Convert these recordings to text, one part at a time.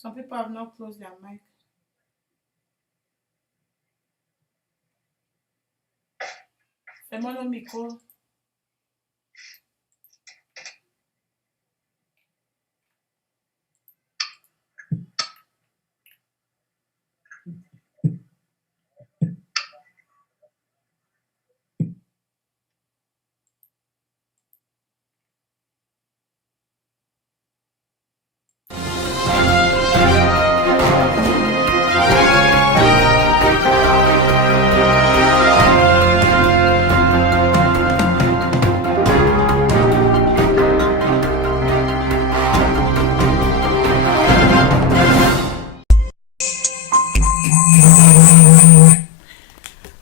Some people have not closed their mic. Fais-moi le micro.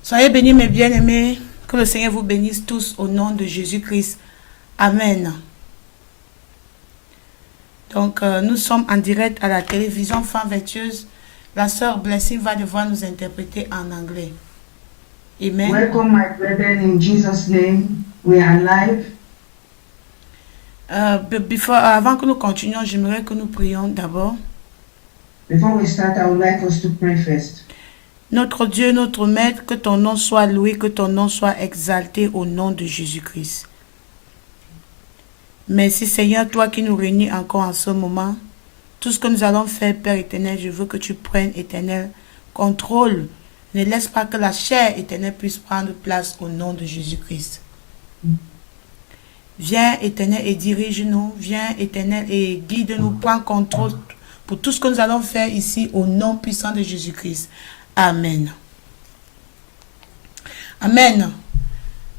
Soyez bénis, mes bien-aimés. Que le Seigneur vous bénisse tous au nom de Jésus-Christ. Amen. Donc, nous sommes en direct à la télévision Femme Vertueuse. La sœur Blessing va devoir nous interpréter en anglais. Amen. Welcome, my brethren, in Jesus' name. We are live. Avant que nous continuions, j'aimerais que nous prions d'abord. Before we start, I would like us to pray first. Notre Dieu, notre Maître, que ton nom soit loué, que ton nom soit exalté au nom de Jésus-Christ. Merci Seigneur, toi qui nous réunis encore en ce moment. Tout ce que nous allons faire, Père éternel, je veux que tu prennes, éternel, contrôle. Ne laisse pas que la chair éternelle puisse prendre place au nom de Jésus-Christ. Viens éternel et dirige-nous. Viens éternel et guide-nous. Prends contrôle pour tout ce que nous allons faire ici au nom puissant de Jésus-Christ. Amen. Amen.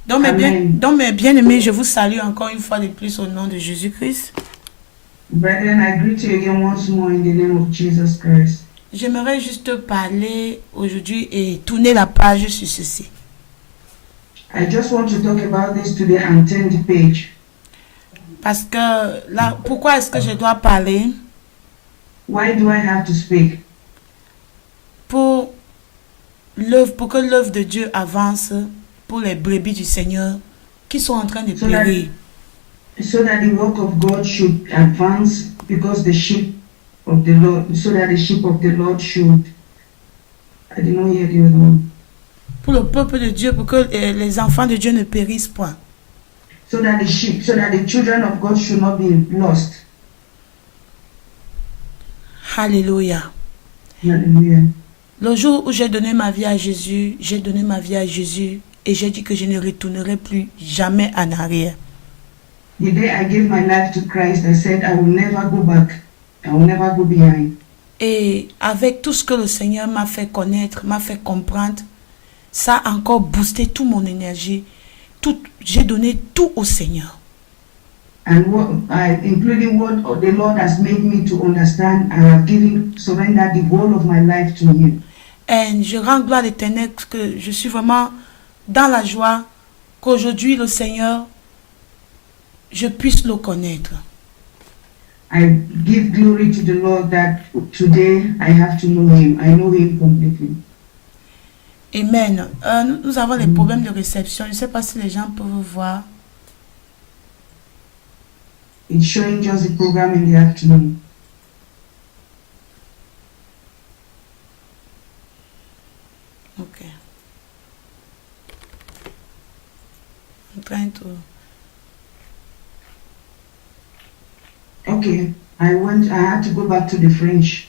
Donc mes bien-aimés, je vous salue encore une fois de plus au nom de Jésus-Christ. Brethren, I greet you again once more in the name of Jesus Christ. J'aimerais juste parler aujourd'hui et tourner la page sur ceci. I just want to talk about this today and turn the page. Parce que là, pourquoi est-ce que je dois parler? Why do I have to speak? Pour que l'œuvre de Dieu avance pour les brebis du Seigneur qui sont en train de périr. So that the work of God should advance because the sheep of the Lord, so that the sheep of the Lord should. I did not hear the other one. Pour le peuple de Dieu, pour que les enfants de Dieu ne périssent point. So that the children of God should not be lost. Alléluia. Hallelujah. Le jour où j'ai donné ma vie à Jésus, j'ai donné ma vie à Jésus et j'ai dit que je ne retournerai plus jamais en arrière. The day I gave my life to Christ, I said I will never go back. I will never go behind. Et avec tout ce que le Seigneur m'a fait connaître, m'a fait comprendre, ça a encore boosté toute mon énergie. J'ai donné tout au Seigneur. And including what the Lord has made me to understand, I have surrendered the whole of my life to Him. Et je rends gloire à l'Éternel que je suis vraiment dans la joie qu'aujourd'hui le Seigneur, je puisse le connaître. I give glory to the Lord that today I have to know Him. I know Him completely. Amen. Nous avons des problèmes de réception. Je ne sais pas si les gens peuvent voir. It's showing just the program in the afternoon. Okay. I'm trying to. Okay, I had to go back to the French.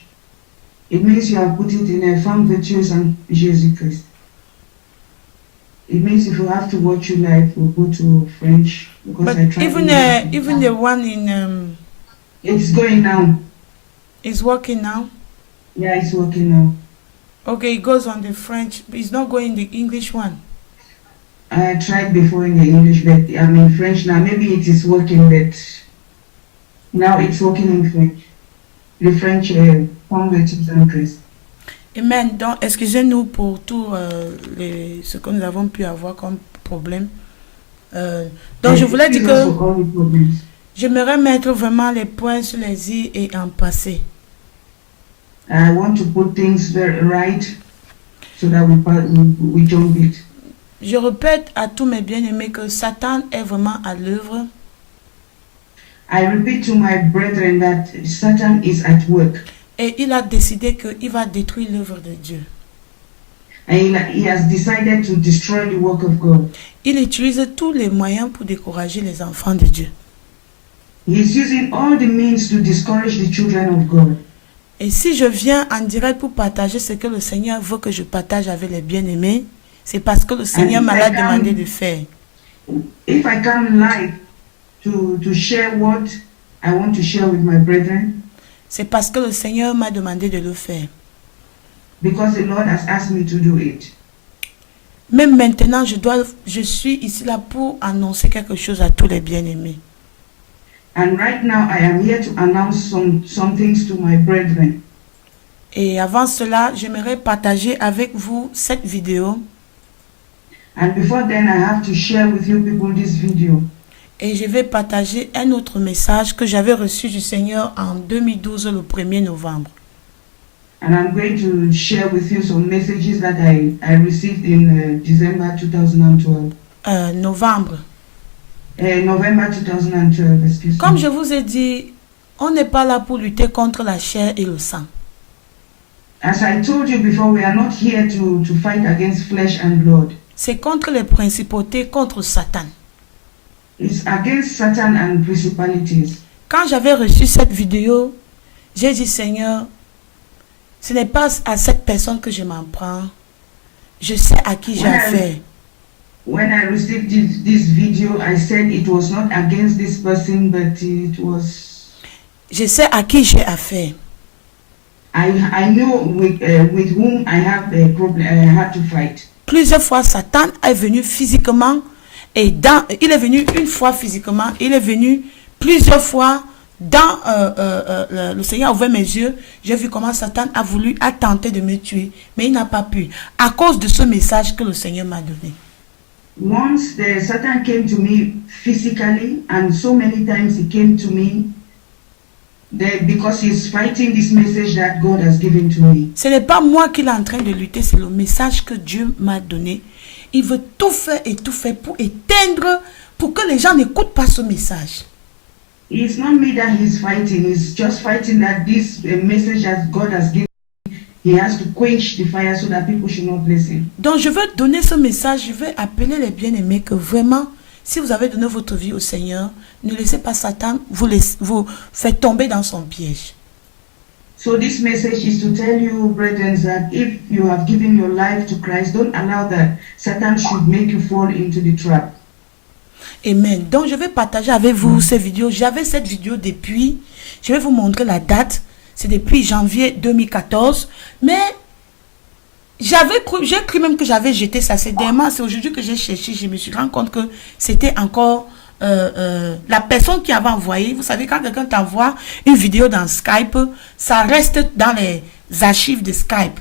It means you have put it in a Femme Vertueuse and Jésus Christ. It means if you have to watch you live, we'll go to French. But even the one in it's going now. It's working now. Yeah, it's working now. Okay, it goes on the French, but it's not going the English one. I tried before in the English, but I'm in French now. Maybe it is working, but now it's working in French. The French Femme Vertueuse and Christ. Amen. Donc, excusez-nous pour tout ce que nous avons pu avoir comme problème. Donc, je voulais dire que j'aimerais mettre vraiment les points sur les i et en passé. I want to put things very right so that we jump it. Je répète à tous mes bien-aimés que Satan est vraiment à l'œuvre. I repeat to my brethren that Satan is at work. Et il a décidé qu'il va détruire l'œuvre de Dieu. And he has decided to destroy the work of God. Il utilise tous les moyens pour décourager les enfants de Dieu. He is using all the means to discourage the children of God. Et si je viens en direct pour partager ce que le Seigneur veut que je partage avec les bien-aimés, c'est parce que le Seigneur m'a demandé de faire. If I come live to share what I want to share with my brethren, c'est parce que le Seigneur m'a demandé de le faire. Because the Lord has asked me to do it. Même maintenant, je suis ici là pour annoncer quelque chose à tous les bien-aimés. And right now, I am here to announce some things to my brethren. Et avant cela, j'aimerais partager avec vous cette vidéo. And before then, I have to share with you people this video. Et je vais partager un autre message que j'avais reçu du Seigneur en 2012, le 1er novembre. And I'm going to share with you some messages that I received in December 2012. Novembre. November 2012, excuse me. Comme je vous ai dit, on n'est pas là pour lutter contre la chair et le sang. As I told you before, we are not here to fight against flesh and blood. C'est contre les principautés, contre Satan. It's against Satan and principalities. Quand j'avais reçu cette vidéo, j'ai dit, Seigneur, ce n'est pas à cette personne que je m'en prends. Je sais à qui j'ai affaire. When I received this video, I said it was not against this person, but it was... Je sais à qui j'ai affaire. I know with whom I have a problem. I had to fight. Plusieurs fois, Satan est venu physiquement et il est venu une fois physiquement, il est venu plusieurs fois dans le Seigneur a ouvert mes yeux. J'ai vu comment Satan a tenté de me tuer, mais il n'a pas pu à cause de ce message que le Seigneur m'a donné. Once Satan came to me physically, and so many times he came to me because he's fighting this message that God has given to me. Ce n'est pas moi qui est en train de lutter, c'est le message que Dieu m'a donné. Il veut tout faire pour éteindre, pour que les gens n'écoutent pas ce message. It's not me that he's fighting. He's just fighting that this message that God has given. He has to quench the fire so that people should not listen. Donc je veux donner ce message, je veux appeler les bien-aimés que vraiment, si vous avez donné votre vie au Seigneur, ne laissez pas Satan vous faire tomber dans son piège. So this message is to tell you, brethren, that if you have given your life to Christ, don't allow that Satan should make you fall into the trap. Amen. Donc je vais partager avec vous ces vidéos. J'avais cette vidéo depuis, je vais vous montrer la date. C'est depuis janvier 2014. Mais j'ai cru même que j'avais jeté ça. C'est aujourd'hui que j'ai cherché. Je me suis rendu compte que c'était encore la personne qui avait envoyé. Vous savez, quand quelqu'un t'envoie une vidéo dans Skype, ça reste dans les archives de Skype.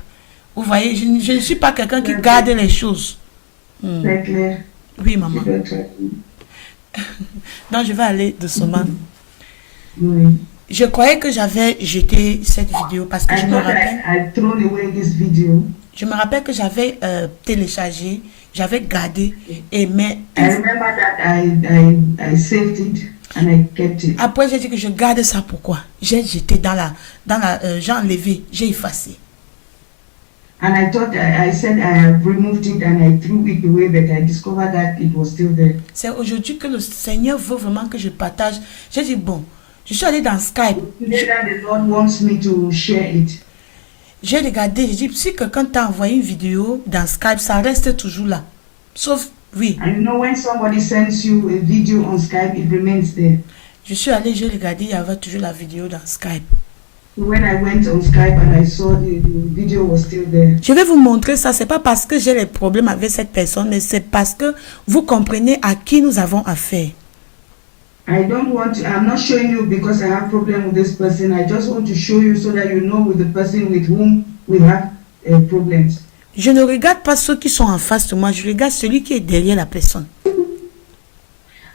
Vous voyez, je ne suis pas quelqu'un qui garde les choses. C'est clair. Oui, maman. Donc, je vais aller doucement. Oui. Je croyais que j'avais jeté cette vidéo parce que je me rappelle que j'avais téléchargé, j'avais gardé et mais après j'ai dit que je garde ça. Pourquoi? J'ai jeté dans la j'ai enlevé, j'ai effacé. And I thought I said I have removed it and I threw it away, but I discovered that it was still there. C'est aujourd'hui que le Seigneur veut vraiment que je partage. J'ai dit bon. Je suis allée dans Skype. J'ai regardé, j'ai dit, si quelqu'un t'a envoyé une vidéo dans Skype, ça reste toujours là. Sauf, oui. And you know, when somebody sends you a video on Skype, it remains there. Je suis allée, j'ai regardé, il y avait toujours la vidéo dans Skype. When I went on Skype and I saw the video was still there. Je vais vous montrer ça, c'est pas parce que j'ai les problèmes avec cette personne, mais c'est parce que vous comprenez à qui nous avons affaire. I'm not showing you because I have problem with this person. I just want to show you so that you know with the person with whom we have problems. Je ne regarde pas ceux qui sont en face de moi, je regarde celui qui est derrière la personne.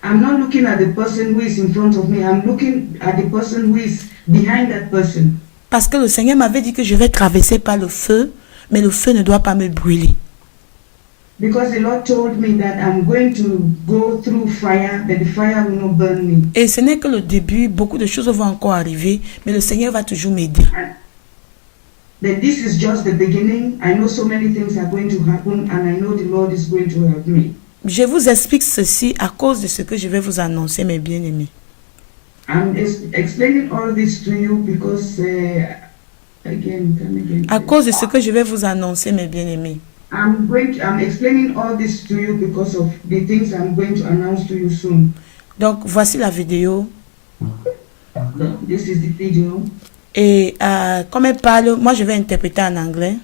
I'm not looking at the person who is in front of me. I'm looking at the person who is behind that person. Parce que le Seigneur m'avait dit que je vais traverser par le feu, mais le feu ne doit pas me brûler. Because the Lord told me that I'm going to go through fire, but the fire will not burn me. Et ce n'est que le début, beaucoup de choses vont encore arriver, mais le Seigneur va toujours m'aider. that this is just the beginning. I know so many things are going to happen and I know the Lord is going to help me. Je vous explique ceci à cause de ce que je vais vous annoncer, mes bien-aimés. I'm explaining all this to you because, à cause de ce que je vais vous annoncer, mes bien-aimés. I'm explaining all this to you because of the things I'm going to announce to you soon. Donc, voici la vidéo. This is the video. Et comme elle parle, moi je vais interpréter en anglais.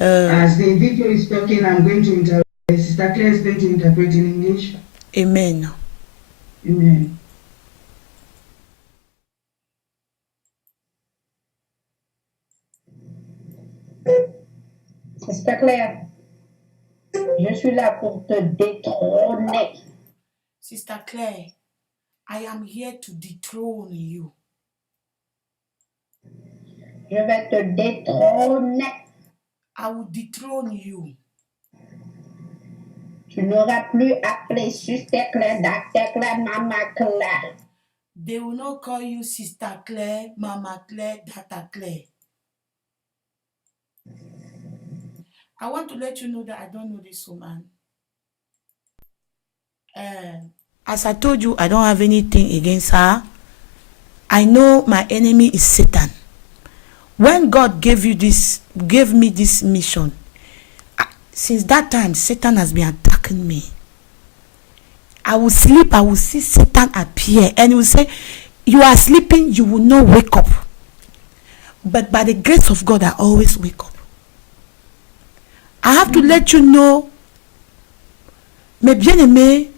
As the video is talking, I'm going to interpret. Sister Claire is going to interpret in English. Amen. Amen. Sister Claire, je suis là pour te détrôner. Sister Claire, I am here to dethrone you. Je vais te détrôner. I will dethrone you. Tu n'auras plus appelé Sister Claire, Dr. Claire, Mama Claire. They will not call you Sister Claire, Mama Claire, Data Claire. I want to let you know that I don't know this woman. As I told you, I don't have anything against her. I know my enemy is Satan. When God gave me this mission, since that time, Satan has been attacking me. I will sleep, I will see Satan appear, and he will say, you are sleeping, you will not wake up. But by the grace of God, I always wake up. I have to let you know, mes bien-aimés,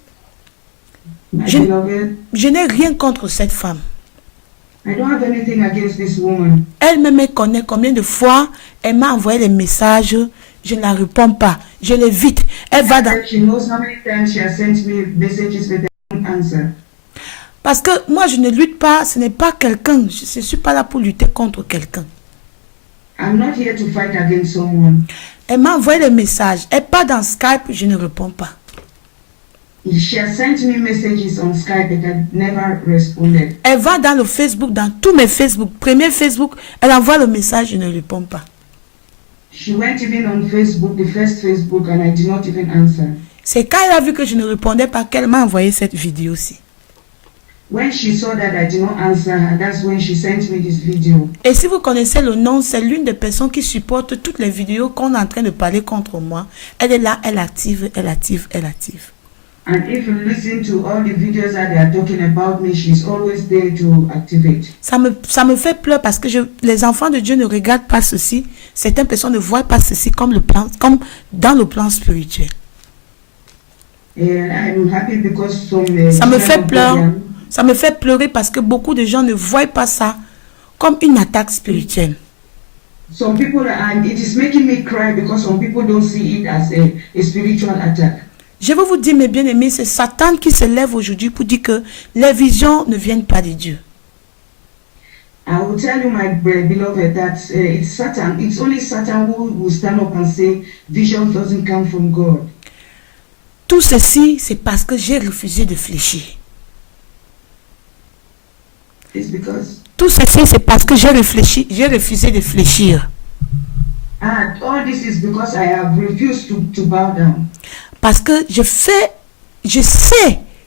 je n'ai rien contre cette femme. I don't have anything against this woman. Elle-même connaît combien de fois elle m'a envoyé des messages, je ne la réponds pas, je l'évite. Elle va dans... She knows how many times she has sent me messages with an answer. Parce que moi je ne lutte pas, ce n'est pas quelqu'un, je ne suis pas là pour lutter contre quelqu'un. I'm not here to fight against someone. Elle m'a envoyé des messages, elle part dans Skype, je ne réponds pas. She has sent me messages on Skype but I never responded. Elle va dans le Facebook, dans tous mes Facebook, premier Facebook, elle envoie le message, je ne réponds pas. She went even on Facebook, the first Facebook, and I did not even answer. C'est quand elle a vu que je ne répondais pas qu'elle m'a envoyé cette vidéo-ci. When she saw that I did not answer her, that's when she sent me this video. Et si vous connaissez le nom, c'est l'une des personnes qui supporte toutes les vidéos qu'on est en train de parler contre moi. Elle est là, elle active, elle active, elle active. And if you listen to all the videos that they are talking about me, she's always there to activate. Ça me fait pleurer parce que les enfants de Dieu ne regardent pas ceci. Certaines personnes ne voient pas ceci comme dans le plan spirituel. And I'm happy because ça me fait pleurer. Ça me fait pleurer parce que beaucoup de gens ne voient pas ça comme une attaque spirituelle. Some people, and it is making me cry because some people don't see it as a spiritual attack. Je veux vous dire, mes bien-aimés, c'est Satan qui se lève aujourd'hui pour dire que les visions ne viennent pas de Dieu. I will tell you, my beloved, that it's Satan. It's only Satan who will stand up and say, vision doesn't come from God. Tout ceci, c'est parce que j'ai refusé de fléchir. It's because... Tout ceci, c'est parce que j'ai refusé de fléchir. And all this is because I have refused to bow down. Parce que je sais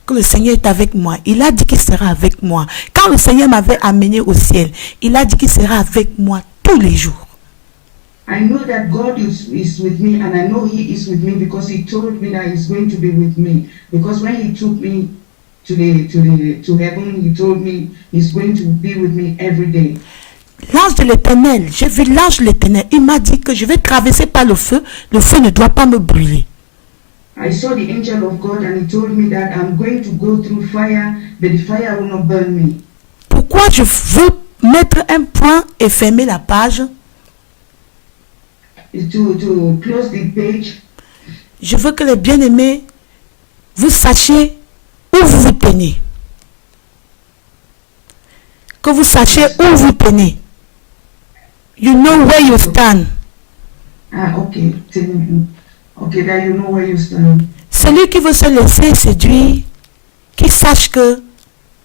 que le Seigneur est avec moi. Il a dit qu'il sera avec moi. Quand le Seigneur m'avait amené au ciel, il a dit qu'il sera avec moi tous les jours. I know that God is with me, and I know He is with me because He told me that He's going to be with me. Because when He took me to heaven, He told me He's going to be with me every day. L'ange de l'Éternel, j'ai vu l'ange de l'Éternel. Il m'a dit que je vais traverser par le feu ne doit pas me brûler. I saw the angel of God and he told me that I'm going to go through fire, but the fire will not burn me. Pourquoi je veux mettre un point et fermer la page? To close the page. Je veux que les bien-aimés, vous sachiez où vous vous tenez. Que vous sachiez où vous tenez. You know where you stand. Okay. Okay, that you know where you stand. Celui qui veut se laisser séduire, qu'il sache que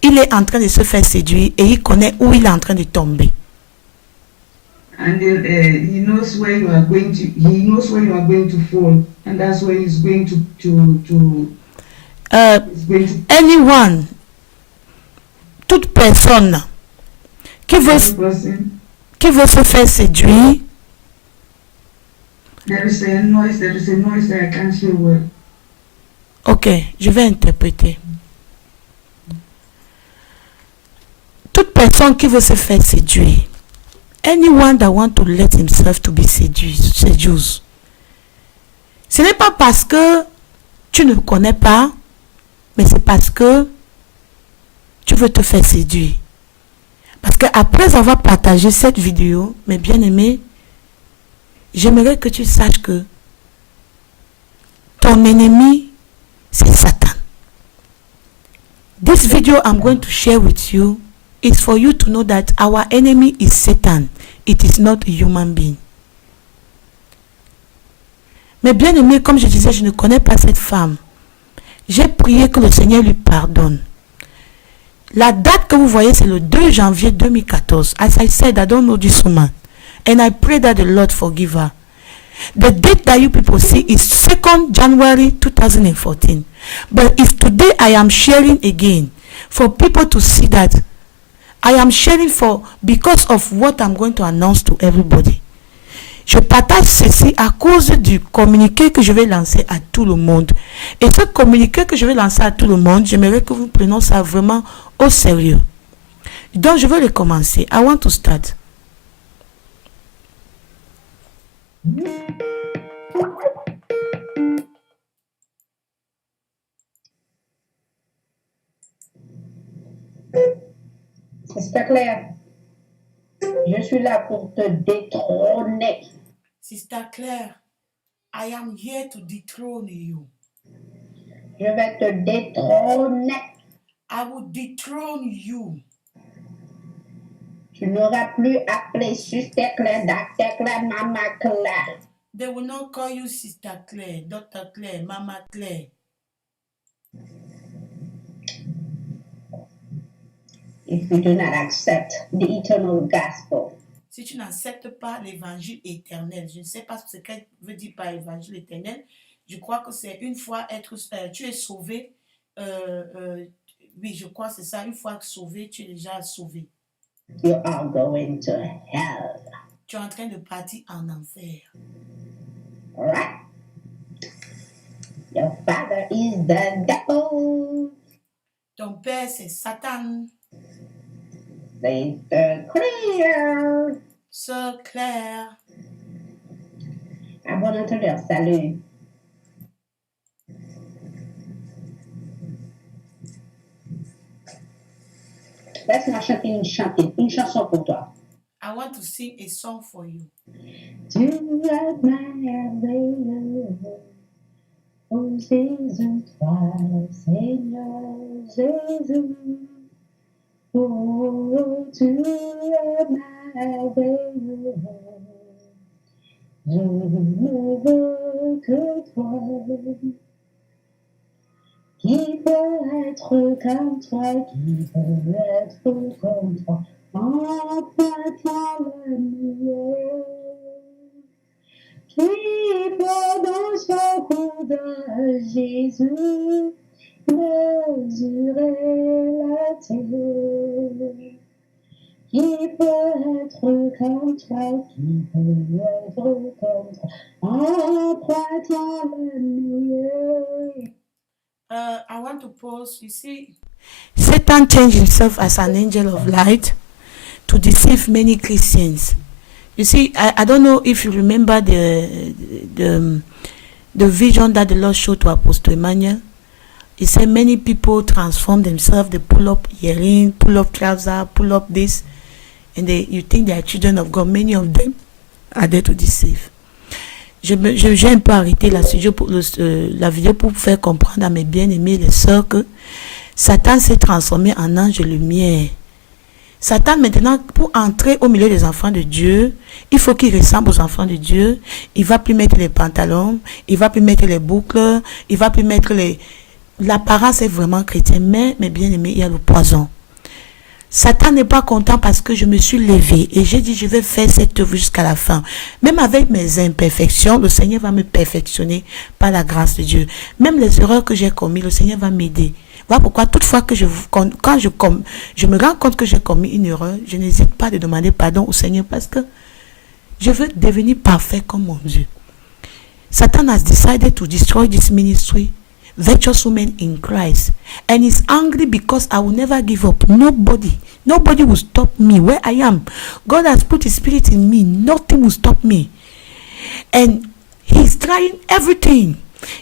il est en train de se faire séduire et il connaît où il est en train de tomber. and he knows where you are going to. He knows where you are going to fall, and that's where he's going to anyone, toute personne qui veut se faire séduire. There is a noise that I can't hear well. Ok, je vais interpréter. Toute personne qui veut se faire séduire. Anyone that want to let himself to be seduced. Ce n'est pas parce que tu ne connais pas, mais c'est parce que tu veux te faire séduire. Parce que après avoir partagé cette vidéo, mes bien-aimés, j'aimerais que tu saches que ton ennemi, c'est Satan. This video I'm going to share with you is for you to know that our enemy is Satan. It is not a human being. Mais bien aimé, comme je disais, je ne connais pas cette femme. J'ai prié que le Seigneur lui pardonne. La date que vous voyez, c'est le 2 janvier 2014. As I said, I don't know this woman. And I pray that the Lord forgive her. The date that you people see is 2nd January 2014. But if today I am sharing again, for people to see that I am sharing because of what I'm going to announce to everybody. Je partage ceci à cause du communiqué que je vais lancer à tout le monde. Et ce communiqué que je vais lancer à tout le monde, j'aimerais que vous preniez ça vraiment au sérieux. Donc, je vais le commencer. I want to start. Sister Claire, je suis là pour te détrôner. Sister Claire, I am here to dethrone you. Je vais te détrôner. I will dethrone you. Tu n'auras plus appelé Sister Claire, Dr. Claire, Mama Claire. They will not call you Sister Claire, Dr. Claire, Mama Claire. If you do not accept the eternal gospel, si tu n'acceptes pas l'évangile éternel, je ne sais pas ce qu'elle veut dire par évangile éternel. Je crois que c'est une fois tu es sauvé. Oui, je crois que c'est ça. Une fois sauvé, tu es déjà sauvé. You are going to hell. Tu es en train de partir en enfer. All right. Your father is the devil. Ton père, c'est Satan. Sister Claire. Sœur Claire. Abonne-toi leur salut. Laisse-moi chanter une chanson pour toi. I want to sing a song for you. Tu es merveilleux, ô Jésus, toi, Seigneur Jésus. Oh, tu es merveilleux, je ne veux que toi. Qui peut être comme toi, qui peut être comme toi, empruntant le milieu. Qui peut dans son cou de Jésus mesurer la terre? Qui peut être comme toi, qui peut être comme toi, empruntant le milieu? I want to pause. You see, Satan changed himself as an angel of light to deceive many Christians. You see, I don't know if you remember the vision that the Lord showed to Apostle Emmanuel. He said many people transform themselves. They pull up earring, pull up trousers, pull up this, and you think they are children of God. Many of them are there to deceive. J'ai un peu arrêté la vidéo pour faire comprendre à mes bien-aimés les sœurs que Satan s'est transformé en ange de lumière. Satan maintenant, pour entrer au milieu des enfants de Dieu, il faut qu'il ressemble aux enfants de Dieu. Il va plus mettre les pantalons, il va plus mettre les boucles, il va plus mettre l'apparence est vraiment chrétienne, mais mes bien-aimés, il y a le poison. Satan n'est pas content parce que je me suis levée et j'ai dit je vais faire cette œuvre jusqu'à la fin. Même avec mes imperfections, le Seigneur va me perfectionner par la grâce de Dieu. Même les erreurs que j'ai commises, le Seigneur va m'aider. Voilà pourquoi toutefois que je me rends compte que j'ai commis une erreur, je n'hésite pas de demander pardon au Seigneur parce que je veux devenir parfait comme mon Dieu. Satan has decided to destroy this ministry, virtuous women in Christ, and is angry because I will never give up. Nobody will stop me where I am. God has put his spirit in me. Nothing will stop me. And he's trying everything.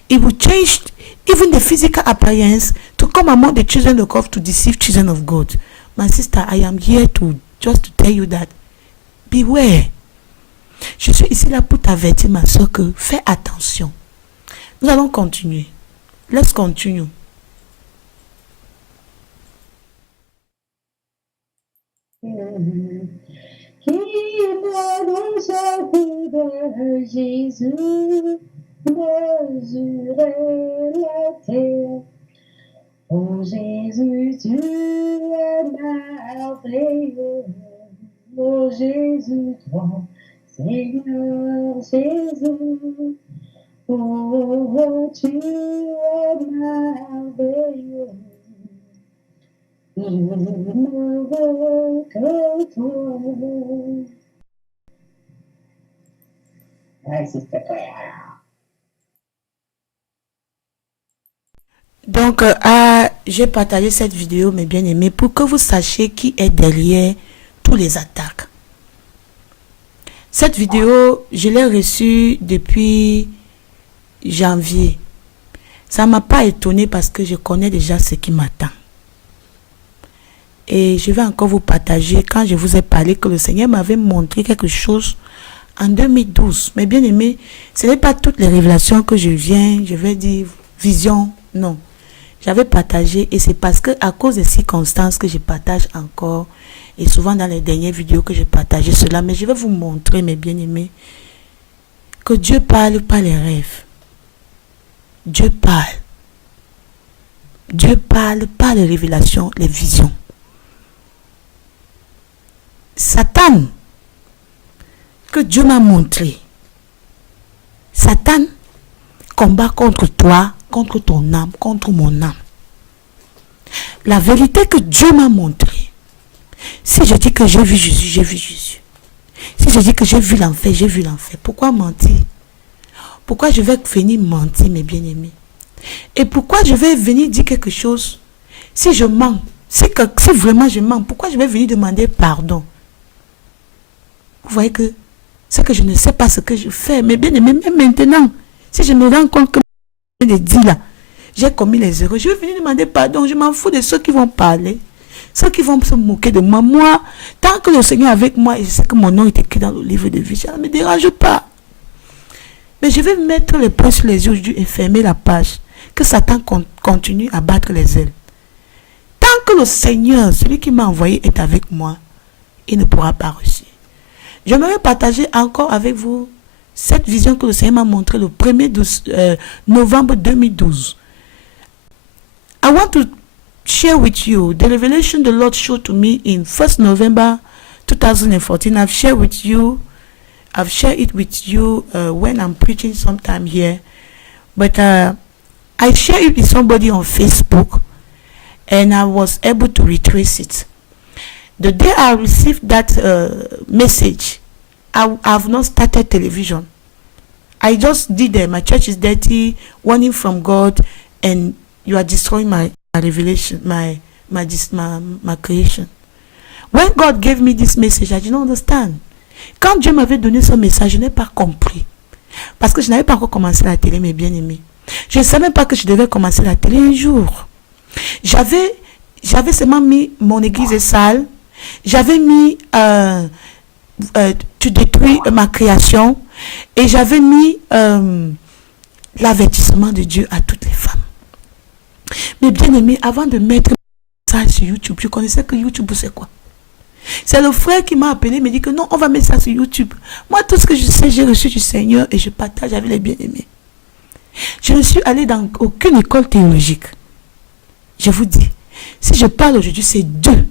He will change even the physical appearance to come among the children of God to deceive children of God. My sister, I am here to tell you that beware. Je suis ici là pour t'avertir, ma soeur, que fais attention. Nous allons continuer. Let's continue. Qui me nous a vu de Jésus, mesurer la terre. Oh Jésus, tu es merveilleux. Oh Jésus, toi, Seigneur Jésus. Oh, tu es merveilleux. Je ne veux que toi. Ouais, c'est clair. Donc, j'ai partagé cette vidéo, mes bien-aimés, pour que vous sachiez qui est derrière tous les attaques. Cette vidéo, je l'ai reçue depuis janvier. Ça ne m'a pas étonné parce que je connais déjà ce qui m'attend. Et je vais encore vous partager quand je vous ai parlé que le Seigneur m'avait montré quelque chose en 2012. Mais bien aimé, ce n'est pas toutes les révélations que je vais dire vision, non. J'avais partagé et c'est parce que à cause des circonstances que je partage encore et souvent dans les dernières vidéos que j'ai partagé cela, mais je vais vous montrer, mes bien-aimés, que Dieu parle par les rêves. Dieu parle. Dieu parle par les révélations, les visions. Satan, que Dieu m'a montré. Satan combat contre toi, contre ton âme, contre mon âme. La vérité que Dieu m'a montré. Si je dis que j'ai vu Jésus, j'ai vu Jésus. Si je dis que j'ai vu l'enfer, j'ai vu l'enfer. Pourquoi mentir? Pourquoi je vais venir mentir, mes bien-aimés? Et pourquoi je vais venir dire quelque chose si je mens? Si vraiment je mens, pourquoi je vais venir demander pardon? Vous voyez que c'est que je ne sais pas ce que je fais. Mais bien aimé, même maintenant, si je me rends compte que je dis là, j'ai commis les erreurs, je vais venir demander pardon. Je m'en fous de ceux qui vont parler, ceux qui vont se moquer de moi. Moi, tant que le Seigneur est avec moi et je sais que mon nom est écrit dans le livre de vie, ça ne me dérange pas. Mais je vais mettre les poings sur les yeux aujourd'hui et fermer la page. Que Satan continue à battre les ailes. Tant que le Seigneur, celui qui m'a envoyé, est avec moi, il ne pourra pas réussir. J'aimerais partager encore avec vous cette vision que le Seigneur m'a montrée le 1er novembre 2012. I want to share with you the revelation the Lord showed to me in 1st November 2014. I've shared it with you when I'm preaching sometime here. But I shared it with somebody on Facebook and I was able to retrace it. The day I received that message, I have not started television. I just did my church is dirty, warning from God, and you are destroying my revelation, my creation. When God gave me this message, I did not understand. Quand Dieu m'avait donné ce message, je n'ai pas compris. Parce que je n'avais pas encore commencé la télé, mes bien-aimés. Je ne savais pas que je devais commencer la télé un jour. J'avais seulement mis mon église est sale. J'avais mis tu détruis ma création. Et j'avais mis l'avertissement de Dieu à toutes les femmes. Mais bien aimé, avant de mettre ça sur YouTube, je connaissais que YouTube c'est quoi. C'est le frère qui m'a appelé, me dit que non, on va mettre ça sur YouTube. Moi, tout ce que je sais, j'ai reçu du Seigneur et je partage avec les bien-aimés. Je ne suis allée dans aucune école théologique. Je vous dis, si je parle aujourd'hui, c'est Dieu.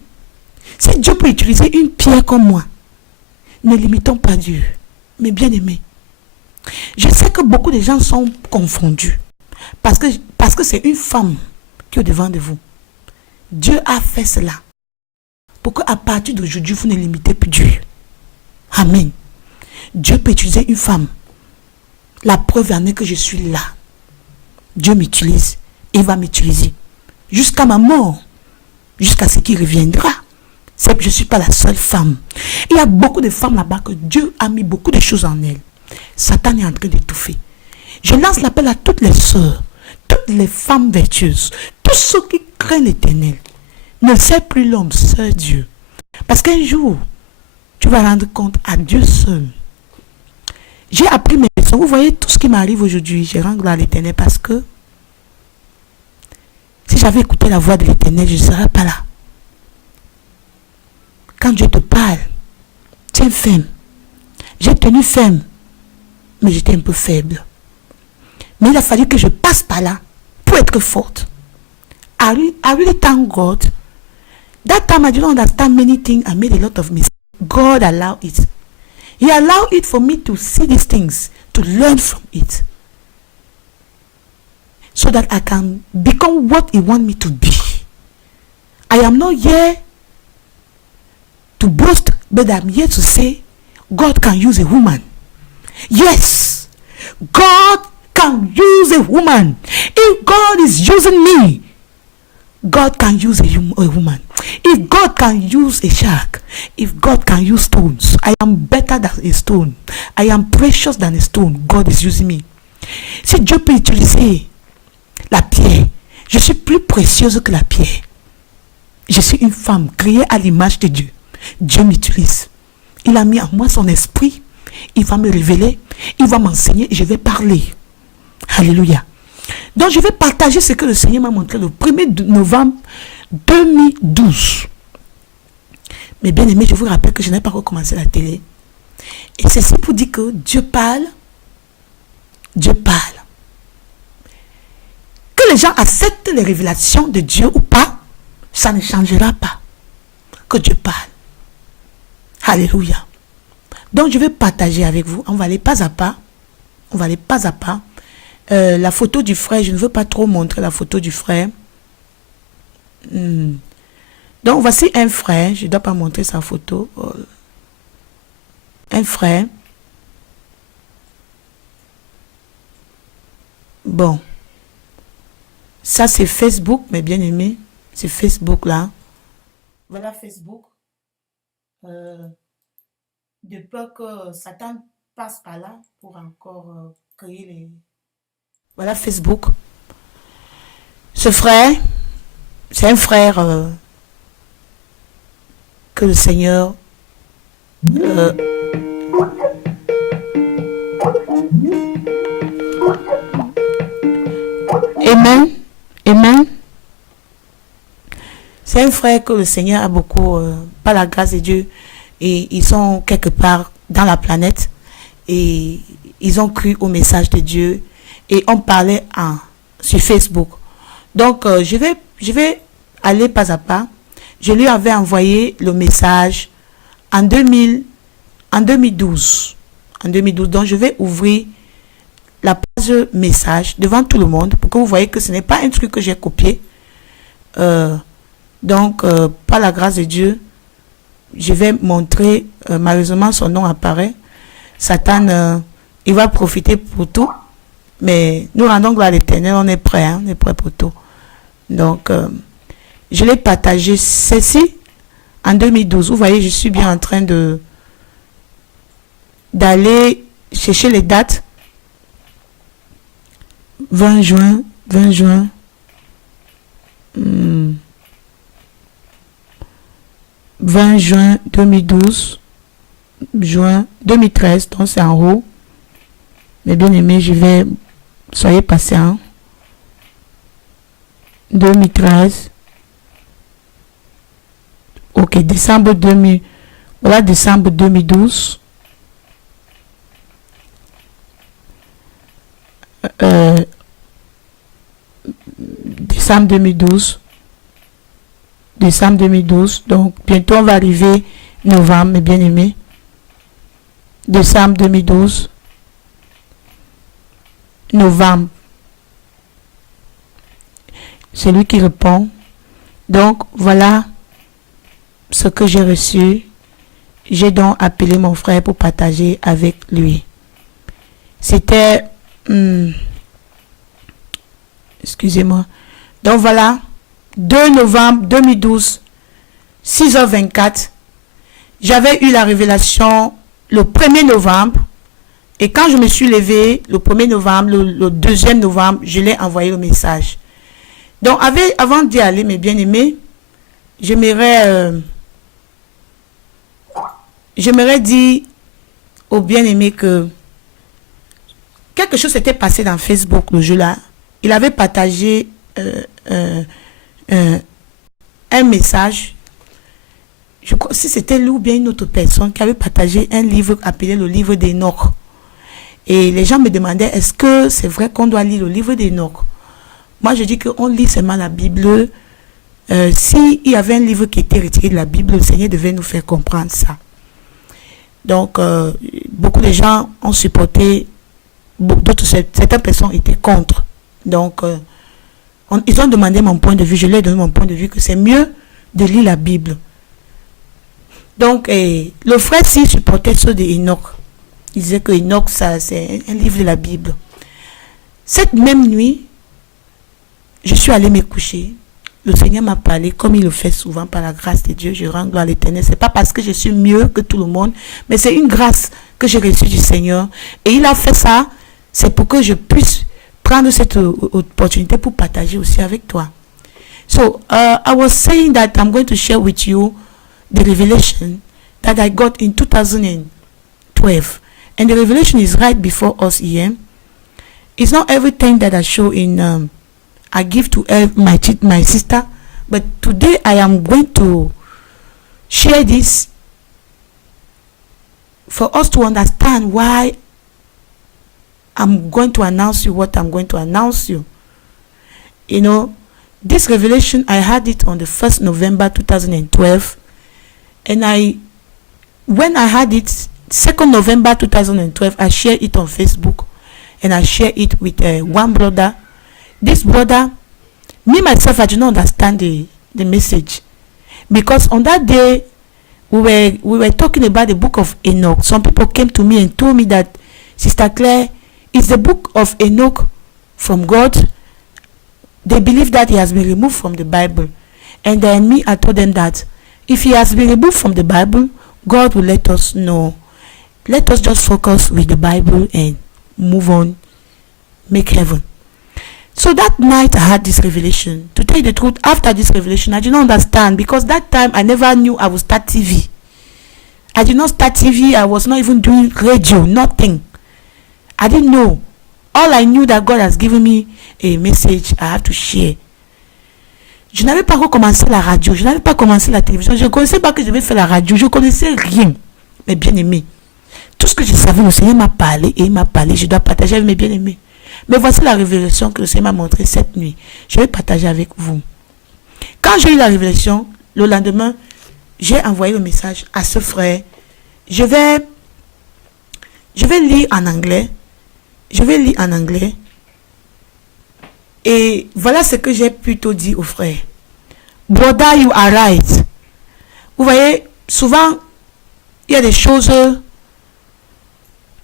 Si Dieu peut utiliser une pierre comme moi, ne limitons pas Dieu. Mais bien aimé, je sais que beaucoup de gens sont confondus. Parce que c'est une femme qui est devant de vous. Dieu a fait cela. Pour qu'à partir d'aujourd'hui, vous ne limitez plus Dieu. Amen. Dieu peut utiliser une femme. La preuve en est que je suis là. Dieu m'utilise. Il va m'utiliser. Jusqu'à ma mort. Jusqu'à ce qu'il reviendra. Je ne suis pas la seule femme. Il y a beaucoup de femmes là-bas que Dieu a mis beaucoup de choses en elles. Satan est en train d'étouffer. Je lance l'appel à toutes les sœurs, toutes les femmes vertueuses, tous ceux qui craignent l'Éternel. Ne sais plus l'homme, seul Dieu. Parce qu'un jour, tu vas rendre compte à Dieu seul. J'ai appris mes leçons. Vous voyez tout ce qui m'arrive aujourd'hui. Je rends gloire à l'Éternel parce que si j'avais écouté la voix de l'Éternel, je ne serais pas là. Quand Dieu te parle, tiens ferme. J'ai tenu ferme, mais j'étais un peu faible. Mais il a fallu que je passe par là pour être forte. I really thank God. That time I didn't understand many things. I made a lot of mistakes. God allowed it. He allowed it for me to see these things, to learn from it. So that I can become what He wants me to be. I am not here to boast, but I'm here to say, God can use a woman. Yes, God can use a woman. If God is using me, God can use a woman. If God can use a shark, if God can use stones, I am better than a stone. I am precious than a stone. God is using me. Si Dieu peut utiliser la pierre, je suis plus précieuse que la pierre. Je suis une femme créée à l'image de Dieu. Dieu m'utilise. Il a mis en moi son esprit. Il va me révéler. Il va m'enseigner et je vais parler. Alléluia. Donc je vais partager ce que le Seigneur m'a montré le 1er novembre 2012. Mais bien aimé, je vous rappelle que je n'ai pas recommencé la télé. Et c'est pour dire que Dieu parle. Dieu parle. Que les gens acceptent les révélations de Dieu ou pas, ça ne changera pas. Que Dieu parle. Alléluia. Donc je vais partager avec vous. On va aller pas à pas. On va aller pas à pas. La photo du frère, je ne veux pas trop montrer la photo du frère. Donc voici un frère. Je ne dois pas montrer sa photo. Un frère. Bon. Ça c'est Facebook, mes bien-aimés. C'est Facebook là. Voilà Facebook. De peur que Satan passe par là pour encore créer les... Voilà Facebook. Ce frère, c'est un frère que le Seigneur Amen. Amen. C'est un frère que le Seigneur a beaucoup, par la grâce de Dieu, et ils sont quelque part dans la planète et ils ont cru au message de Dieu et on parlait sur Facebook. Donc je vais aller pas à pas. Je lui avais envoyé le message en 2012. Donc je vais ouvrir la page message devant tout le monde pour que vous voyez que ce n'est pas un truc que j'ai copié. Donc par la grâce de Dieu, je vais montrer, malheureusement son nom apparaît. Satan, il va profiter pour tout. Mais nous rendons gloire à l'Éternel, on est prêt, hein, on est prêt pour tout. Donc, je l'ai partagé ceci en 2012. Vous voyez, je suis bien en train d'aller chercher les dates. 20 juin. 20 juin 2012. Juin 2013, donc c'est en haut. Mais bien aimé, soyez patients. 2013. Ok, décembre 2000. Voilà, décembre 2012. Décembre 2012. Décembre 2012. Donc, bientôt, on va arriver novembre, mes bien-aimés. Décembre 2012. Novembre. C'est lui qui répond. Donc, voilà ce que j'ai reçu. J'ai donc appelé mon frère pour partager avec lui. C'était... excusez-moi. Donc, voilà. 2 novembre 2012, 6h24. J'avais eu la révélation le 1er novembre. Et quand je me suis levée, le 1er novembre, le 2e novembre, je l'ai envoyé le message. Donc, avant d'y aller, mes bien-aimés, j'aimerais dire aux bien-aimés que quelque chose s'était passé dans Facebook le jour-là. Il avait partagé un message. Je crois si c'était lui ou bien une autre personne qui avait partagé un livre appelé le livre d'Enoch. Et les gens me demandaient, est-ce que c'est vrai qu'on doit lire le livre d'Enoch? Moi, je dis qu'on lit seulement la Bible. S'il y avait un livre qui était retiré de la Bible, le Seigneur devait nous faire comprendre ça. Donc, beaucoup de gens ont supporté, certaines personnes étaient contre. Donc, ils ont demandé mon point de vue. Je leur ai donné mon point de vue que c'est mieux de lire la Bible. Donc, le frère s'y supportait ceux d'Enoch. Il disait que Enoch, ça, c'est un livre de la Bible. Cette même nuit, je suis allée me coucher. Le Seigneur m'a parlé, comme il le fait souvent par la grâce de Dieu. Je rends gloire à l'Éternel. Ce n'est pas parce que je suis mieux que tout le monde, mais c'est une grâce que j'ai reçue du Seigneur. Et il a fait ça, c'est pour que je puisse prendre cette opportunité pour partager aussi avec toi. So, I was saying that I'm going to share with you the revelation that I got in 2012. And the revelation is right before us here. It's not everything that I show in, I give to my sister. But today I am going to share this for us to understand why I'm going to announce you what I'm going to announce you. You know, this revelation, I had it on the 1st November 2012. And when I had it, 2nd November 2012, I shared it on Facebook. And I shared it with one brother. This brother, me myself, I do not understand the message. Because on that day, we were talking about the book of Enoch. Some people came to me and told me that, Sister Claire, is the book of Enoch from God? They believe that he has been removed from the Bible. And then me, I told them that if he has been removed from the Bible, God will let us know. Let us just focus with the Bible and move on, make heaven. So that night I had this revelation. To tell you the truth, after this revelation, I did not understand, because that time I never knew I would start TV. I did not start TV. I was not even doing radio, nothing. I didn't know. All I knew that God has given me a message I have to share. Je n'avais pas recommencé la radio, je n'avais pas commencé la télévision, je ne connaissais pas que je vais faire la radio, je ne connaissais rien. Mes bien-aimés, tout ce que je savais, le Seigneur m'a parlé et il m'a parlé, je dois partager avec mes bien-aimés. Mais voici la révélation que le Seigneur m'a montrée cette nuit. Je vais partager avec vous. Quand j'ai eu la révélation, le lendemain, j'ai envoyé le message à ce frère. Je vais lire en anglais. Je vais lire en anglais. Et voilà ce que j'ai plutôt dit au frère. Brother, you are right. Vous voyez, souvent, il y a des choses...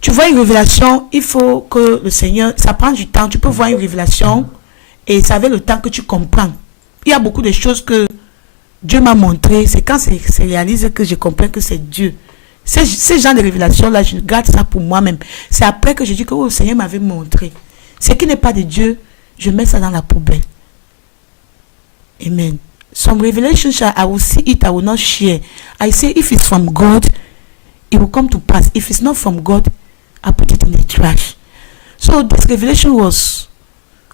Tu vois une révélation, il faut que le Seigneur... Ça prend du temps. Tu peux voir une révélation et ça fait le temps que tu comprends. Il y a beaucoup de choses que Dieu m'a montré. C'est quand c'est réalisé que je comprends que c'est Dieu. Ces genre de révélations-là, je garde ça pour moi-même. C'est après que je dis que le Seigneur m'avait montré. Ce qui n'est pas de Dieu, je mets ça dans la poubelle. Amen. Some revelations, I will see it, I will not share. I say if it's from God, it will come to pass. If it's not from God, I put it in the trash. So this revelation was,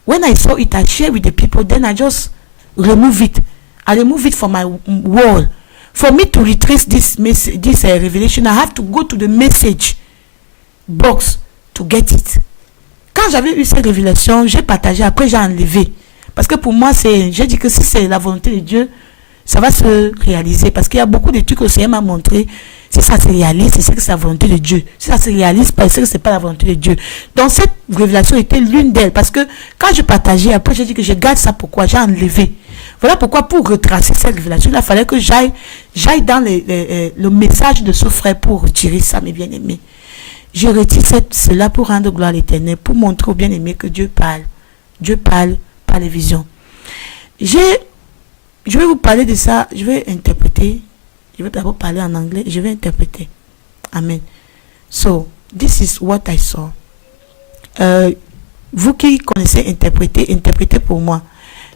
when I saw it, I shared with the people, then I just remove it. I remove it from my wall. For me to retrace this revelation, I have to go to the message box to get it. Quand j'avais eu cette révélation, j'ai partagé, après j'ai enlevé. Parce que pour moi, j'ai dit que si c'est la volonté de Dieu, ça va se réaliser. Parce qu'il y a beaucoup de trucs que le Seigneur m'a montré. Si ça se réalise, c'est que c'est la volonté de Dieu. Si ça se réalise pas, c'est que c'est pas la volonté de Dieu. Donc cette révélation était l'une d'elles. Parce que quand je partageais, après j'ai dit que je garde ça pourquoi j'ai enlevé. Voilà pourquoi pour retracer cette révélation, il fallait que j'aille dans le message de ce frère pour retirer ça, mes bien-aimés. Je retire cela pour rendre gloire à l'Éternel, pour montrer aux bien-aimés que Dieu parle. Dieu parle par les visions. Je vais vous parler de ça, je vais interpréter. Je vais d'abord parler en anglais et je vais interpréter. Amen. So, this is what I saw. Vous qui connaissez interpréter, interprétez pour moi.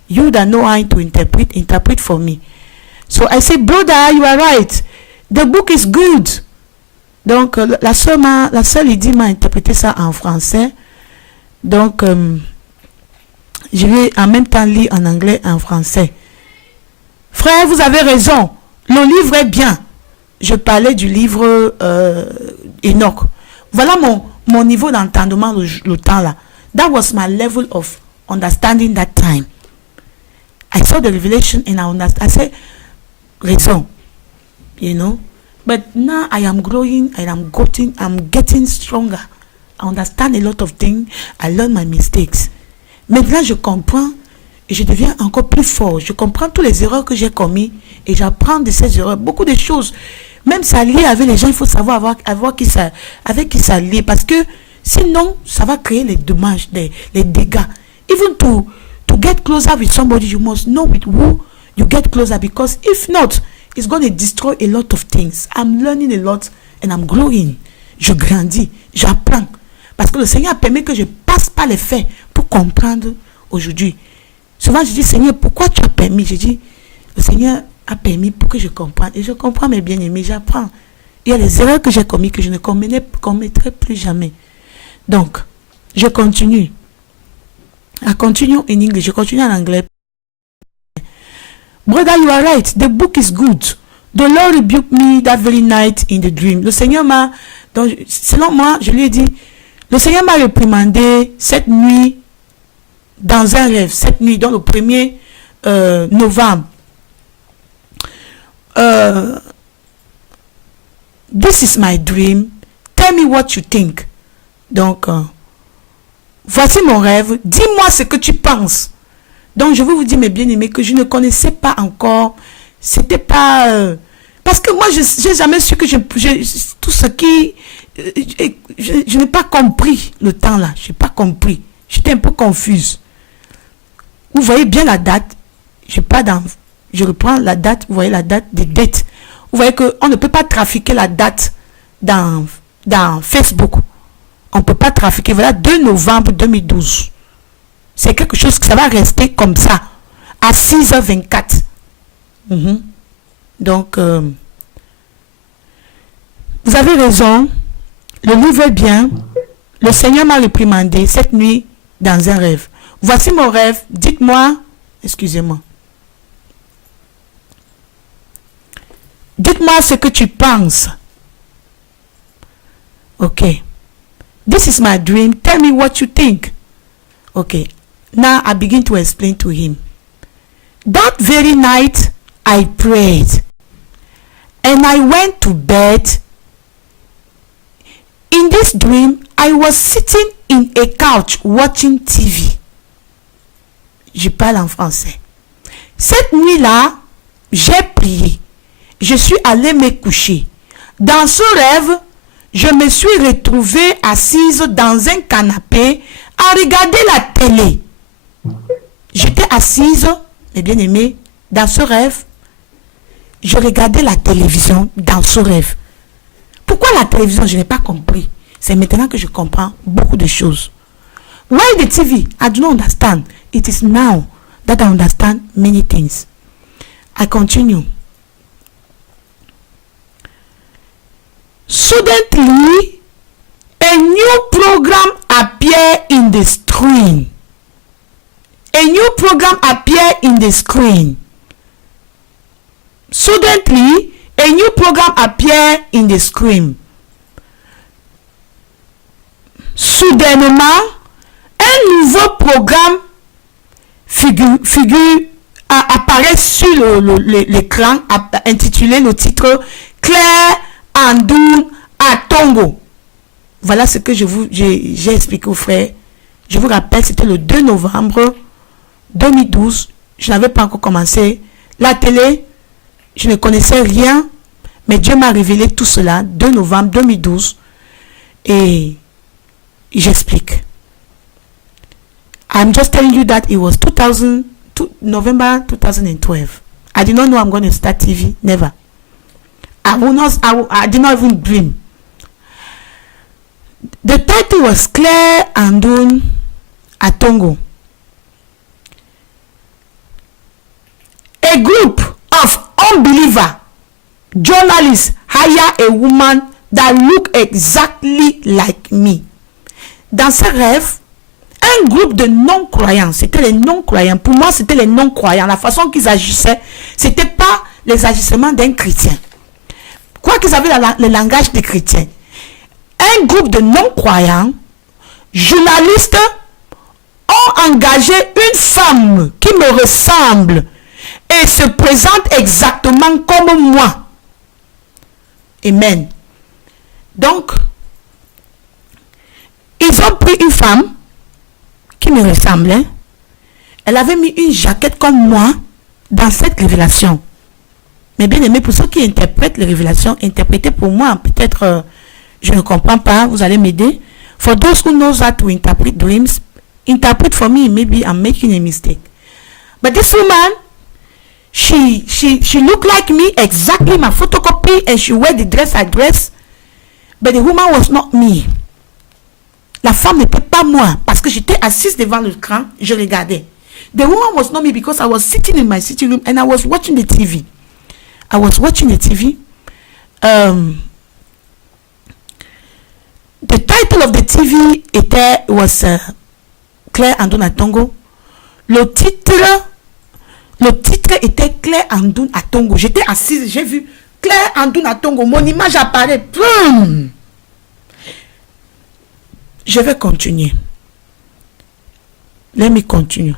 You that know how to interpret, interpret for me. So I say, brother, you are right. The book is good. Donc, la sœur Lydie m'a interprété ça en français. Donc, je vais en même temps lire en anglais et en français. Frère, vous avez raison. Le livre est bien. Je parlais du livre Enoch. Voilà mon niveau d'entendement le temps là. That was my level of understanding that time. I saw the revelation and I understand. I said, raison. You know. But now I am growing and I'm getting stronger. I understand a lot of things. I learn my mistakes. Maintenant, je comprends et je deviens encore plus fort. Je comprends toutes les erreurs que j'ai commises et j'apprends de ces erreurs. Beaucoup de choses. Même s'allier avec les gens, il faut savoir avec qui s'allier. Parce que sinon, ça va créer les dommages, les dégâts. Even to get closer with somebody, you must know with who you get closer. Because if not, it's going to destroy a lot of things. I'm learning a lot and I'm growing. Je grandis, j'apprends. Parce que le Seigneur a permis que je passe par les faits pour comprendre aujourd'hui. Souvent, je dis, Seigneur, pourquoi tu as permis? Je dis, le Seigneur a permis pour que je comprenne. Et je comprends, mes bien-aimés, j'apprends. Il y a des erreurs que j'ai commises que je ne commettrai plus jamais. Donc, je continue. I continue in English. Je continue en anglais. Brother, you are right. The book is good. The Lord rebuked me that very night in the dream. Le Seigneur m'a, selon moi, je lui ai dit, le Seigneur m'a réprimandé cette nuit dans un rêve, cette nuit, dans le 1er novembre. This is my dream. Tell me what you think. Donc, voici mon rêve. Dis-moi ce que tu penses. Donc, je veux vous dire, mes bien-aimés, que je ne connaissais pas encore. C'était pas... parce que moi, je n'ai jamais su que tout ce qui... je n'ai pas compris le temps là. Je n'ai pas compris. J'étais un peu confuse. Vous voyez bien la date. Je reprends la date. Vous voyez la date des dates. Vous voyez qu'on ne peut pas trafiquer la date dans Facebook. On ne peut pas trafiquer. Voilà, 2 novembre 2012. C'est quelque chose que ça va rester comme ça. À 6h24. Donc, vous avez raison. Le livre est bien. Le Seigneur m'a réprimandé cette nuit dans un rêve. Voici mon rêve. Dites-moi, excusez-moi. Dites-moi ce que tu penses. Okay. This is my dream. Tell me what you think. Okay. Now I begin to explain to him. That very night I prayed and I went to bed. In this dream, I was sitting in a couch watching TV. Je parle en français. Cette nuit-là, j'ai prié. Je suis allé me coucher. Dans ce rêve, je me suis retrouvée assise dans un canapé à regarder la télé. J'étais assise, mes bien-aimés, dans ce rêve. Je regardais la télévision dans ce rêve. Pourquoi la télévision? Je n'ai pas compris. C'est maintenant que je comprends beaucoup de choses. Why the TV? I do not understand. It is now that I understand many things. I continue. Suddenly, a new program appeared in the screen. A new program appeared in the screen. Suddenly, a new program appeared in the screen. Soudainement, un nouveau programme figure apparaît sur l'écran, intitulé le titre Claire Andoun Atongo. Voilà ce que j'ai expliqué aux frères. Je vous rappelle, c'était le 2 novembre 2012. Je n'avais pas encore commencé la télé. Je ne connaissais rien. Mais Dieu m'a révélé tout cela, 2 novembre 2012. Et j'explique. I'm just telling you that it was November 2012. I did not know I'm going to start TV. Never. I did not even dream. The title was Claire Andoun Atongo. A group of unbeliever journalists hire a woman that look exactly like me. Dans ce rêve, un groupe de non-croyants, c'était les non-croyants. Pour moi, c'était les non-croyants. La façon qu'ils agissaient, c'était pas les agissements d'un chrétien. Quoi qu'ils avaient le langage des chrétiens. Un groupe de non-croyants, journalistes, ont engagé une femme qui me ressemble et se présente exactement comme moi. Amen. Donc, ils ont pris une femme qui me ressemblait. Elle avait mis une jaquette comme moi dans cette révélation. Mais bien aimé, pour ceux qui interprètent les révélations, interprétez pour moi, peut-être je ne comprends pas, vous allez m'aider. For those who knows how to interpret dreams, interpret for me, maybe I'm making a mistake. But this woman, she looked like me, exactly my photocopy, and she wear the dress I dress. But the woman was not me. La femme n'était pas moi, parce que j'étais assise devant l'écran, je regardais. The woman was not me because I was sitting in my sitting room and I was watching the TV. I was watching the TV. The title of the TV was Claire Andoun Atongo. Le titre était Claire Andoun Atongo. J'étais assise, j'ai vu Claire Andoun Atongo. Mon image apparaît. Boum! Je vais continuer. Let me continue.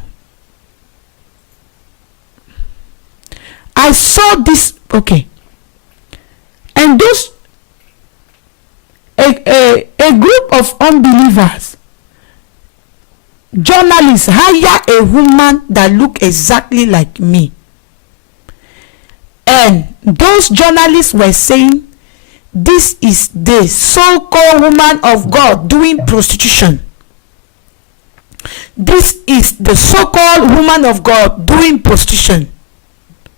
I saw this. Okay. And those a group of unbelievers, journalists, hire a woman that look exactly like me. And those journalists were saying, this is the so-called woman of God doing prostitution. This is the so-called woman of God doing prostitution.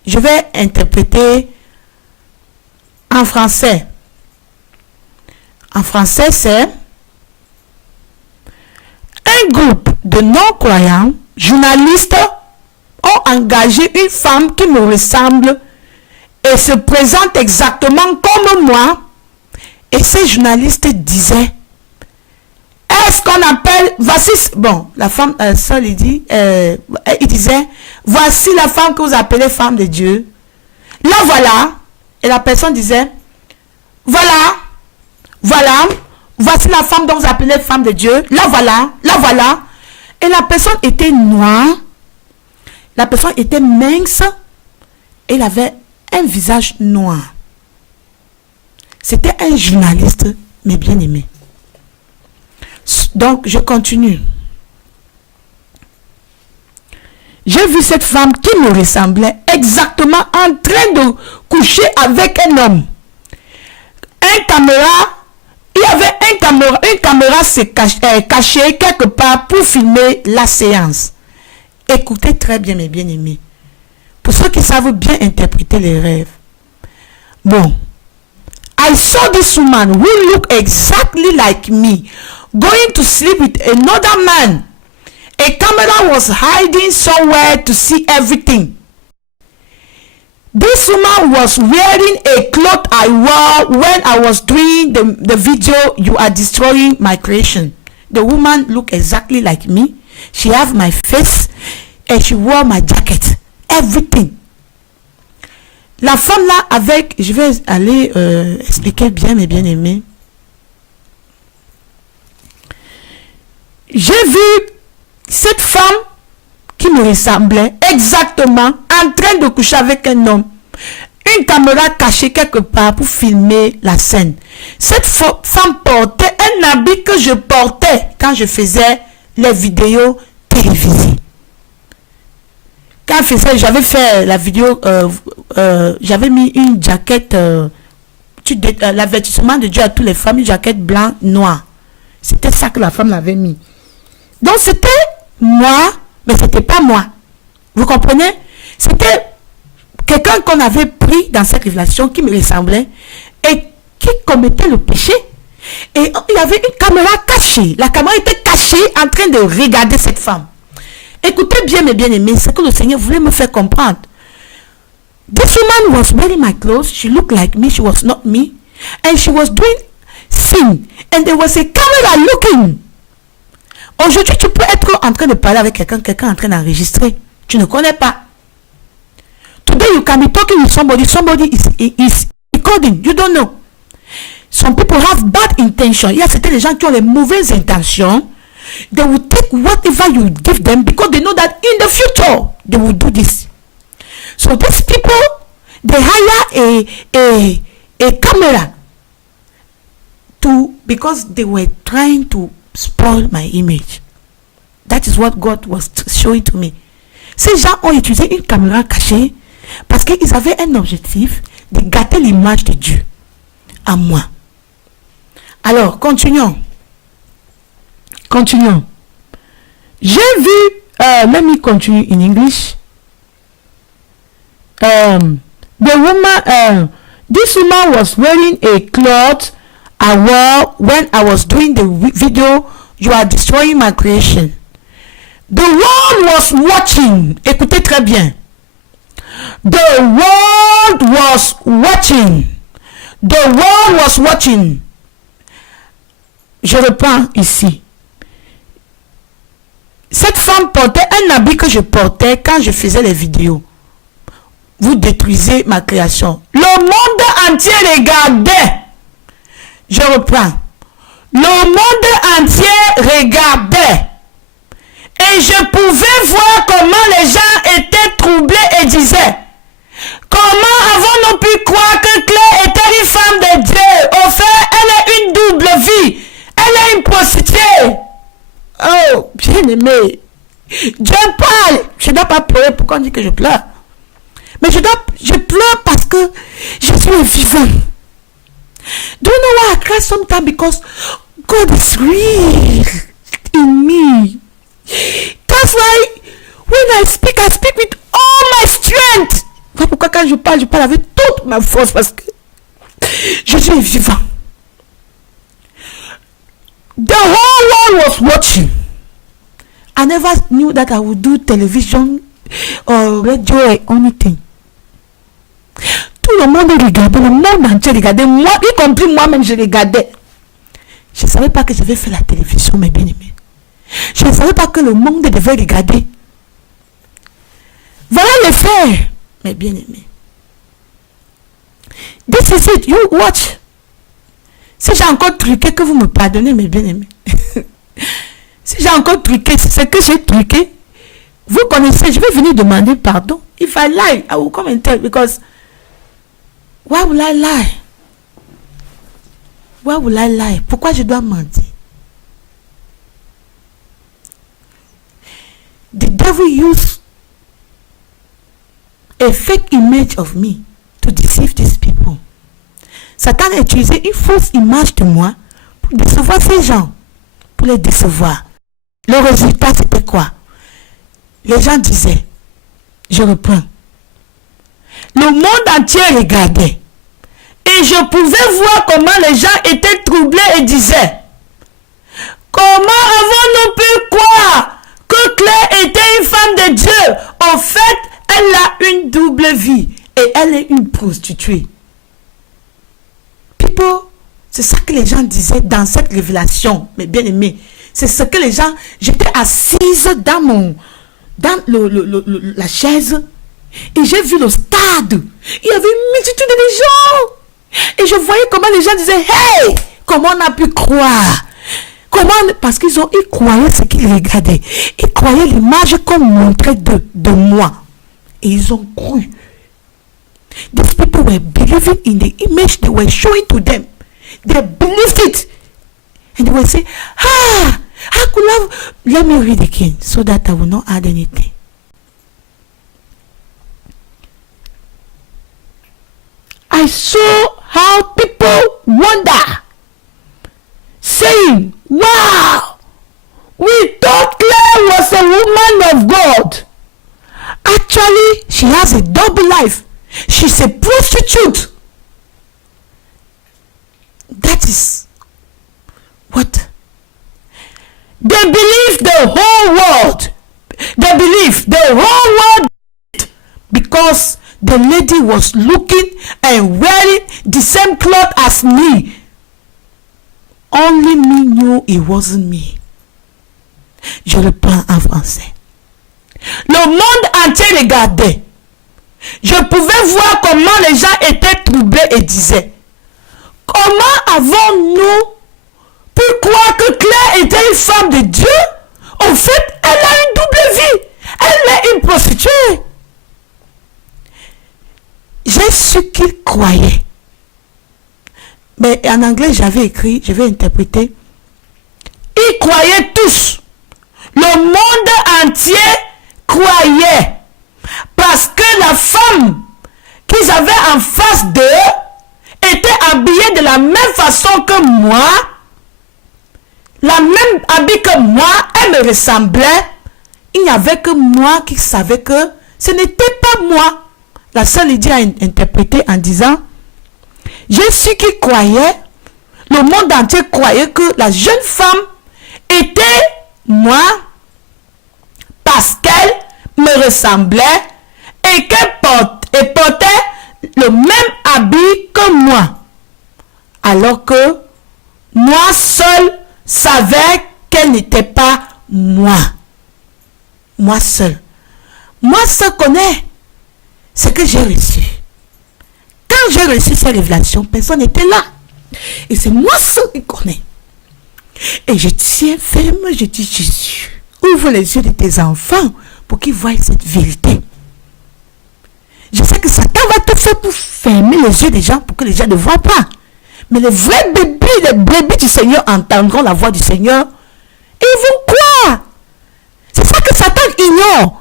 Je vais interpréter en français. En français, c'est un groupe de non-croyants, journalistes, ont engagé une femme qui me ressemble et se présente exactement comme moi. Et ces journalistes disaient, est-ce qu'on appelle, voici, bon, la femme, ça il dit, il disait, voici la femme que vous appelez femme de Dieu. Là voilà, et la personne disait, voilà, voici la femme dont vous appelez femme de Dieu. Là voilà. Et la personne était noire, la personne était mince, et elle avait un visage noir. C'était un journaliste, mais bien aimé. Donc, je continue. J'ai vu cette femme qui me ressemblait exactement en train de coucher avec un homme. Il y avait une caméra cachée quelque part pour filmer la séance. Écoutez très bien, mes bien-aimés. Pour ceux qui savent bien interpréter les rêves. Bon. I saw this woman who looked exactly like me going to sleep with another man. A camera was hiding somewhere to see everything. This woman was wearing a cloth I wore when I was doing the video, You Are Destroying My Creation. The woman looked exactly like me. She have my face and she wore my jacket. Everything. La femme là avec, je vais aller expliquer bien mes bien-aimés. J'ai vu cette femme qui me ressemblait exactement en train de coucher avec un homme. Une caméra cachée quelque part pour filmer la scène. Cette femme portait un habit que je portais quand je faisais les vidéos télévisées. Quand j'avais fait la vidéo, j'avais mis une jaquette, l'avertissement de Dieu à toutes les femmes, une jaquette blanc, noire. C'était ça que la femme l'avait mis. Donc c'était moi, mais c'était pas moi. Vous comprenez? C'était quelqu'un qu'on avait pris dans cette révélation qui me ressemblait et qui commettait le péché. Et il y avait une caméra cachée. La caméra était cachée en train de regarder cette femme. Écoutez bien mes bien-aimés, ce que le Seigneur voulait me faire comprendre. This woman was wearing my clothes. She looked like me. She was not me. And she was doing sin. And there was a camera looking. Aujourd'hui, tu peux être en train de parler avec quelqu'un en train d'enregistrer. Tu ne connais pas. Today you can be talking with somebody is recording. You don't know. Some people have bad intention. Il y a certains gens qui ont les mauvaises intentions. They will take whatever you give them because they know that in the future they will do this. So these people, they hire a camera because they were trying to spoil my image. That is what God was showing to me. Ces gens ont utilisé une caméra cachée parce qu'ils avaient un objectif de gâter l'image de Dieu à moi. Alors, continuons. J'ai vu, let me continue in English. This woman was wearing a cloth I wore when I was doing the video, You Are Destroying My Creation. The world was watching. Écoutez très bien. The world was watching. The world was watching. Je reprends ici. Cette femme portait un habit que je portais quand je faisais les vidéos. Vous détruisez ma création. Le monde entier regardait. Je reprends. Le monde entier regardait. Et je pouvais voir comment les gens étaient troublés et disaient, comment avons-nous pu croire que Claire était une femme de Dieu? Au fait, elle est une double vie. Elle est une prostituée. Oh, bien-aimé. Dieu parle. Je ne dois pas pleurer. Pourquoi on dit que je pleure? Mais je pleure parce que Jésus est vivant. Do you know why I cry sometimes? Because God is real in me. That's why when I speak with all my strength. Voilà pourquoi quand je parle avec toute ma force parce que Jésus est vivant. The whole world was watching. I never knew that I would do television or radio or anything. Tout le monde regardait, le monde entier regardait, moi, y compris moi-même, je regardais. Je ne savais pas que je vais faire la télévision, mes bien-aimés. Je ne savais pas que le monde devait regarder. Voilà le fait, mes bien-aimés. This is it, you watch. Si j'ai encore truqué, que vous me pardonnez, mes bien-aimés. Si j'ai encore truqué, c'est ce que j'ai truqué. Vous connaissez, je vais venir demander pardon. If I lie, I will come and tell because why will I lie? Why will I lie? Pourquoi je dois mentir? The devil used a fake image of me to deceive these people. Satan a utilisé une fausse image de moi pour décevoir ces gens, pour les décevoir. Le résultat, c'était quoi? Les gens disaient, je reprends, le monde entier regardait et je pouvais voir comment les gens étaient troublés et disaient, comment avons-nous pu croire que Claire était une femme de Dieu? En fait, elle a une double vie et elle est une prostituée. People, c'est ça que les gens disaient dans cette révélation, mes bien-aimés. C'est ce que les gens, j'étais assise dans la chaise et j'ai vu le stade. Il y avait une multitude de gens et je voyais comment les gens disaient, hey, comment on a pu croire? Comment? Parce ils croyaient ce qu'ils regardaient. Ils croyaient l'image qu'on montrait de moi. Et ils ont cru. These people were believing in the image they were showing to them. They believed it. And they will say, I could have, let me read again so that I will not add anything. I saw how people wonder, saying, wow, we thought Claire was a woman of God. Actually, she has a double life. She's a prostitute. That is what they believe the whole world. They believe the whole world because the lady was looking and wearing the same cloth as me. Only me knew it wasn't me. Je le prends en français. Le monde entier regardait. Je pouvais voir comment les gens étaient troublés et disaient, comment avons-nous pu croire que Claire était une femme de Dieu? En fait, elle a une double vie. Elle est une prostituée. J'ai su qu'ils croyaient. Mais en anglais, j'avais écrit, je vais interpréter. Ils croyaient tous. Le monde entier croyait. Parce que la femme qu'ils avaient en face d'eux était habillée de la même façon que moi. La même habit que moi, elle me ressemblait. Il n'y avait que moi qui savais que ce n'était pas moi. La sœur Lydia a interprété en disant, j'ai su qu'ils croyaient, le monde entier croyait que la jeune femme était moi parce qu'elle me ressemblait et qu'elle portait le même habit que moi. Alors que moi seul savais qu'elle n'était pas moi. Moi seul. Moi seul connais ce que j'ai reçu. Quand j'ai reçu cette révélation, personne n'était là. Et c'est moi seul qui connais. Et je tiens ferme, je dis Jésus, ouvre les yeux de tes enfants pour qu'ils voient cette vérité. Je sais que Satan va tout faire pour fermer les yeux des gens pour que les gens ne voient pas. Mais les vrais bébés, les bébés du Seigneur entendront la voix du Seigneur et ils vont croire. C'est ça que Satan ignore.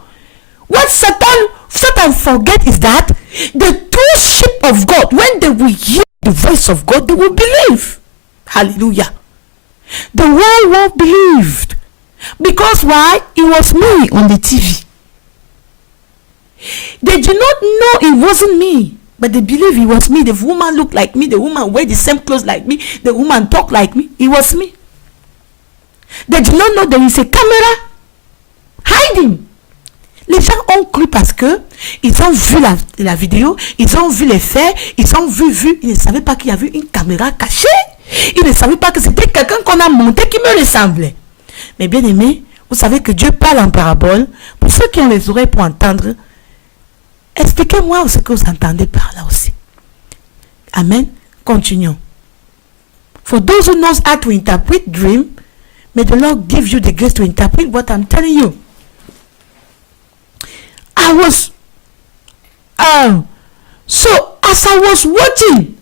What Satan forget is that the true sheep of God, when they will hear the voice of God, they will believe. Hallelujah. The whole world believed. Because why? It was me on the TV. They did not know it wasn't me. But they believe it was me. The woman looked like me. The woman wear the same clothes like me. The woman talk like me. It was me. They did not know there is a camera hiding. Les gens ont cru parce que ils ont vu la vidéo, ils ont vu les faits, ils ont vu. Ils ne savaient pas qu'il y avait une caméra cachée. Ils ne savaient pas que c'était quelqu'un qu'on a monté qui me ressemblait. Mais bien aimé, vous savez que Dieu parle en parabole. Pour ceux qui ont les oreilles pour entendre, expliquez-moi ce que vous entendez par là aussi. Amen. Continuons. For those who knows how to interpret dream, may the Lord give you the grace to interpret what I'm telling you. So as I was watching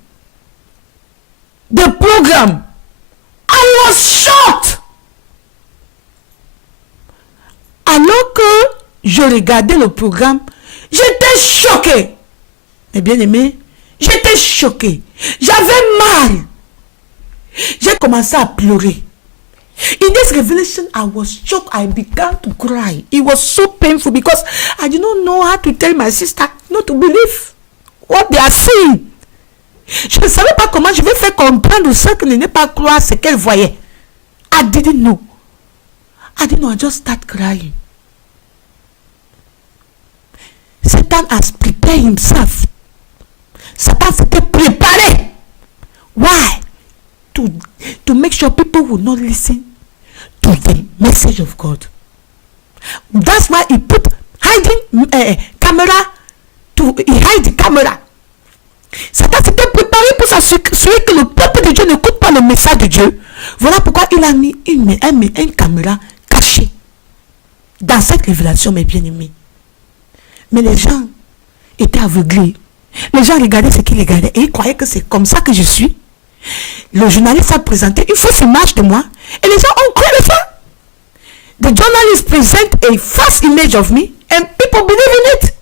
the program, I was shocked. Alors que je regardais le programme, j'étais choqué. Mais bien aimé, j'étais choqué. J'avais mal. J'ai commencé à pleurer. In this revelation, I was shocked. I began to cry. It was so painful because I did not know how to tell my sister not to believe what they are seeing. Je ne savais pas comment je vais faire comprendre ceux qui ne pas croire ce qu'elle voyait. I didn't know. I just start crying. Satan has prepared himself. Satan s'était préparé. Why? To make sure people will not listen to the message of God. That's why he put hiding camera he hide the camera. Satan s'était préparé pour s'assurer que le peuple de Dieu n'écoute pas le message de Dieu. Voilà pourquoi il a mis une caméra cachée dans cette révélation, mes bien-aimés. Mais les gens étaient aveuglés. Les gens regardaient ce qu'ils regardaient et ils croyaient que c'est comme ça que je suis. Le journaliste a présenté une fausse image de moi et les gens ont cru le ça. The journalist present a false image of me and people believe in it.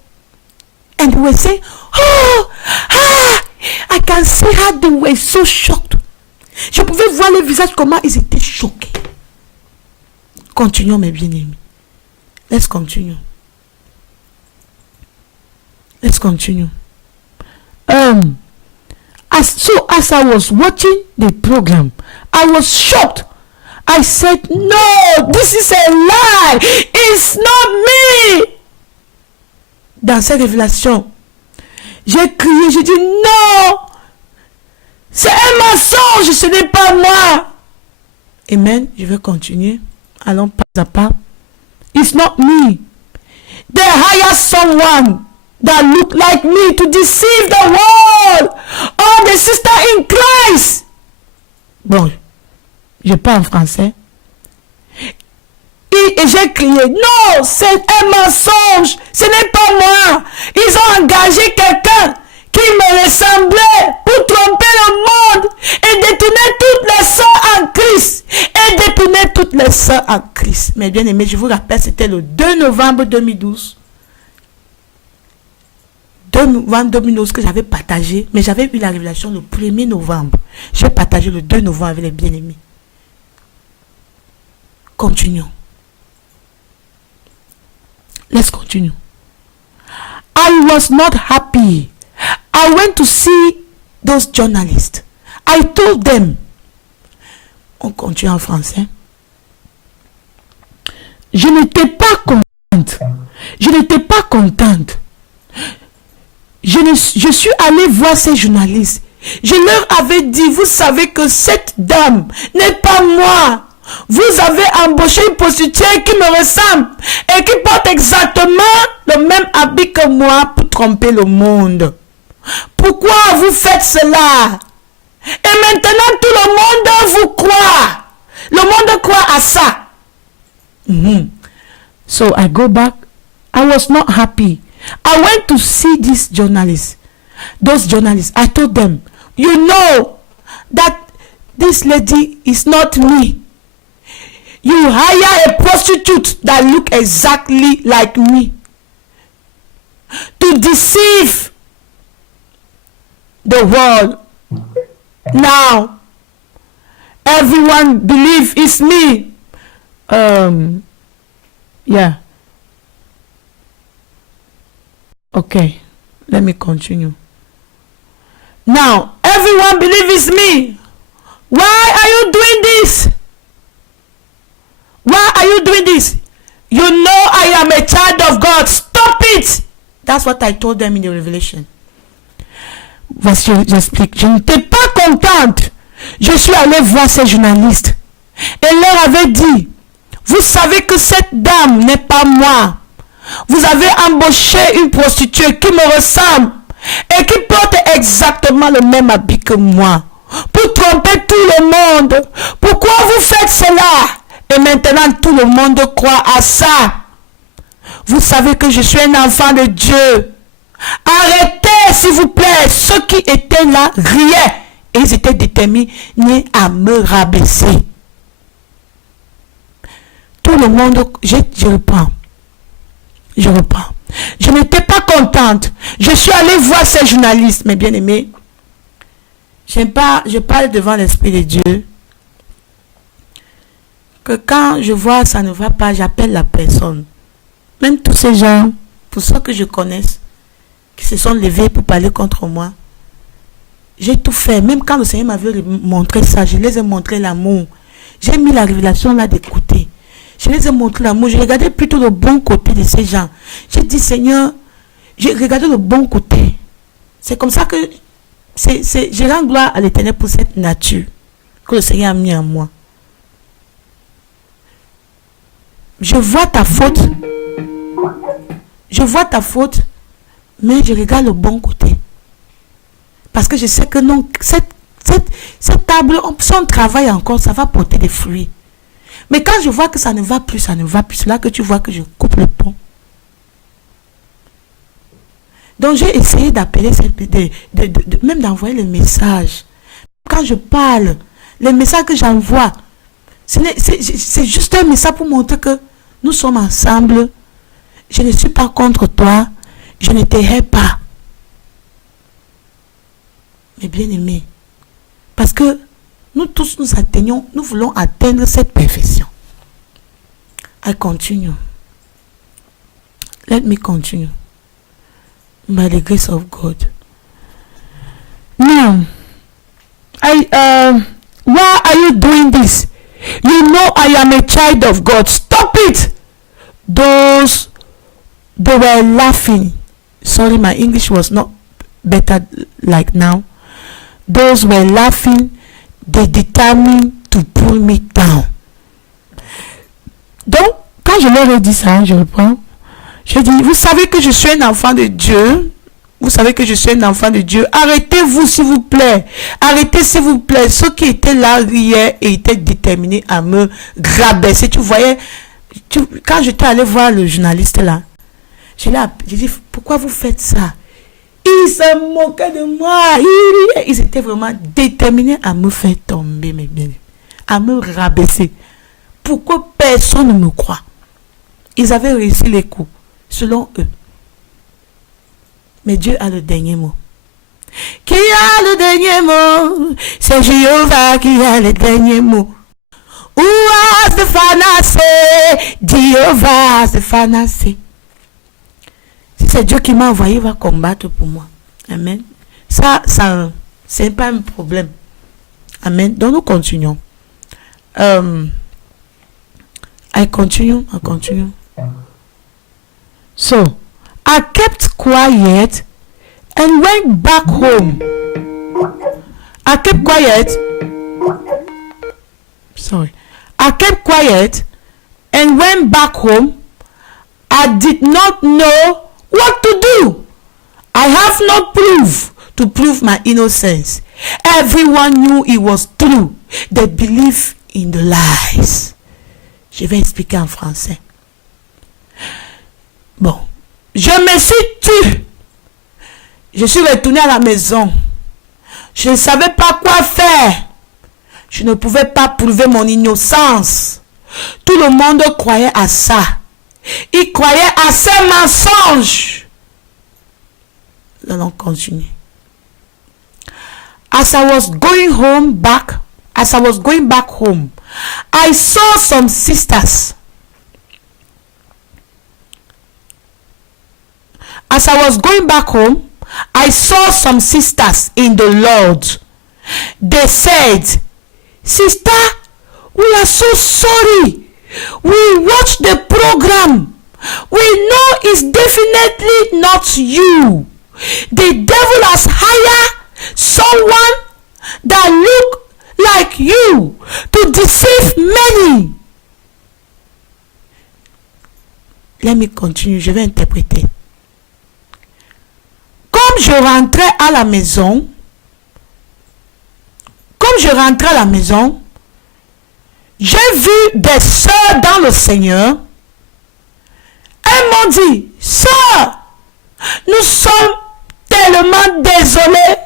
And they were saying, oh, I can see how they were so shocked. Je pouvais voir les visages, comment ils étaient choqués. Continuons, mes bien-aimés. Let's continue. Let's continue. As I was watching the program, I was shocked. I said, no, this is a lie. It's not me. Dans cette révélation, j'ai crié, j'ai dit, non, c'est un mensonge, ce n'est pas moi. Amen, je vais continuer. Allons pas à pas. It's not me. They hire someone that look like me to deceive the world. Oh, the sister in Christ. Bon, je parle en français. Et j'ai crié, non, c'est un mensonge, ce n'est pas moi. Ils ont engagé quelqu'un qui me ressemblait pour tromper le monde et détourner toutes les sœurs en Christ. Et détourner toutes les sœurs en Christ. Mais bien aimé, je vous rappelle, c'était le 2 novembre 2012. 2 novembre 2012 que j'avais partagé, mais j'avais eu la révélation le 1er novembre. J'ai partagé le 2 novembre avec les bien-aimés. Continuons. Let's continue. I was not happy. I went to see those journalists. I told them. On continue en français. Je n'étais pas contente. Je n'étais pas contente. Je suis allée voir ces journalistes. Je leur avais dit, vous savez que cette dame n'est pas moi. Vous avez embauché une prostituée qui me ressemble et qui porte exactement le même habit que moi pour tromper le monde. Pourquoi vous faites cela? Et maintenant tout le monde vous croit. Le monde croit à ça. So I go back. I was not happy. I went to see these journalists. Those journalists. I told them, you know that this lady is not me. You hire a prostitute that look exactly like me to deceive the world. Now, everyone believe it's me. Yeah. Okay, let me continue. Now, everyone believe it's me. Why are you doing this? Why are you doing this? You know I am a child of God. Stop it. That's what I told them in the Revelation. J'explique. Je n'étais pas contente. Je suis allée voir ces journalistes et leur avait dit, vous savez que cette dame n'est pas moi. Vous avez embauché une prostituée qui me ressemble et qui porte exactement le même habit que moi pour tromper tout le monde. Pourquoi vous faites cela? Et maintenant tout le monde croit à ça. Vous savez que je suis un enfant de Dieu. Arrêtez s'il vous plaît. Ceux qui étaient là riaient et ils étaient déterminés à me rabaisser. Tout le monde, je reprends. Je reprends. Je n'étais pas contente. Je suis allée voir ces journalistes, mes bien-aimés. Je parle devant l'Esprit de Dieu. Que quand je vois ça ne va pas, j'appelle la personne. Même tous ces gens, pour ceux que je connaisse, qui se sont levés pour parler contre moi, j'ai tout fait. Même quand le Seigneur m'avait montré ça, je les ai montré l'amour. J'ai mis la révélation là d'écouter. Je les ai montré l'amour. Je regardais plutôt le bon côté de ces gens. J'ai dit, Seigneur, j'ai regardé le bon côté. C'est comme ça que je rends gloire à l'Éternel pour cette nature que le Seigneur a mis en moi. Je vois ta faute. Je vois ta faute, mais je regarde le bon côté. Parce que je sais que non, cette table, si on travaille encore, ça va porter des fruits. Mais quand je vois que ça ne va plus, c'est là que tu vois que je coupe le pont. Donc j'ai essayé d'appeler, même d'envoyer le message. Quand je parle, les messages que j'envoie, c'est juste un message pour montrer que nous sommes ensemble. Je ne suis pas contre toi. Je ne te hais pas. Mais bien aimé, parce que nous tous nous voulons atteindre cette perfection. I continue. Let me continue. By the grace of God. Now, why are you doing this? You know I am a child of God. Stop it! They were laughing. Sorry, my English was not better like now. Those were laughing. They determined to pull me down. Donc, quand je leur ai dit ça, je reprends. Je dis, vous savez que je suis un enfant de Dieu. Vous savez que je suis un enfant de Dieu. Arrêtez-vous, s'il vous plaît. Arrêtez, s'il vous plaît. Ceux qui étaient là riaient et étaient déterminés à me rabaisser. Tu voyais, quand j'étais allé voir le journaliste là, j'ai dit, pourquoi vous faites ça? Ils se moquaient de moi. Ils étaient vraiment déterminés à me faire tomber, mes bien, à me rabaisser. Pourquoi personne ne me croit? Ils avaient réussi les coups, selon eux. Mais Dieu a le dernier mot. Qui a le dernier mot? C'est Jéhovah qui a le dernier mot. Who has the final say? Jéhovah has the final say. Si c'est Dieu qui m'a envoyé, il va combattre pour moi. Amen. Ça c'est pas un problème. Amen. Donc nous continuons. I continue. So, I kept quiet and went back home. I kept quiet and went back home. I did not know what to do. I have no proof to prove my innocence. Everyone knew it was true. They believe in the lies. Je vais expliquer en français. Bon, je me suis tue. Je suis retourné à la maison. Je ne savais pas quoi faire. Je ne pouvais pas prouver mon innocence. Tout le monde croyait à ça. Il croyait à ces mensonges. Nous allons continuer. As I was going back home, I saw some sisters. As I was going back home, I saw some sisters in the Lord. They said, "Sister, we are so sorry. We watched the program. We know it's definitely not you. The devil has hired someone that look like you to deceive many." Let me continue, je vais interpréter. Comme je rentrais à la maison, j'ai vu des sœurs dans le Seigneur. Elles m'ont dit, sœur, nous sommes tellement désolés.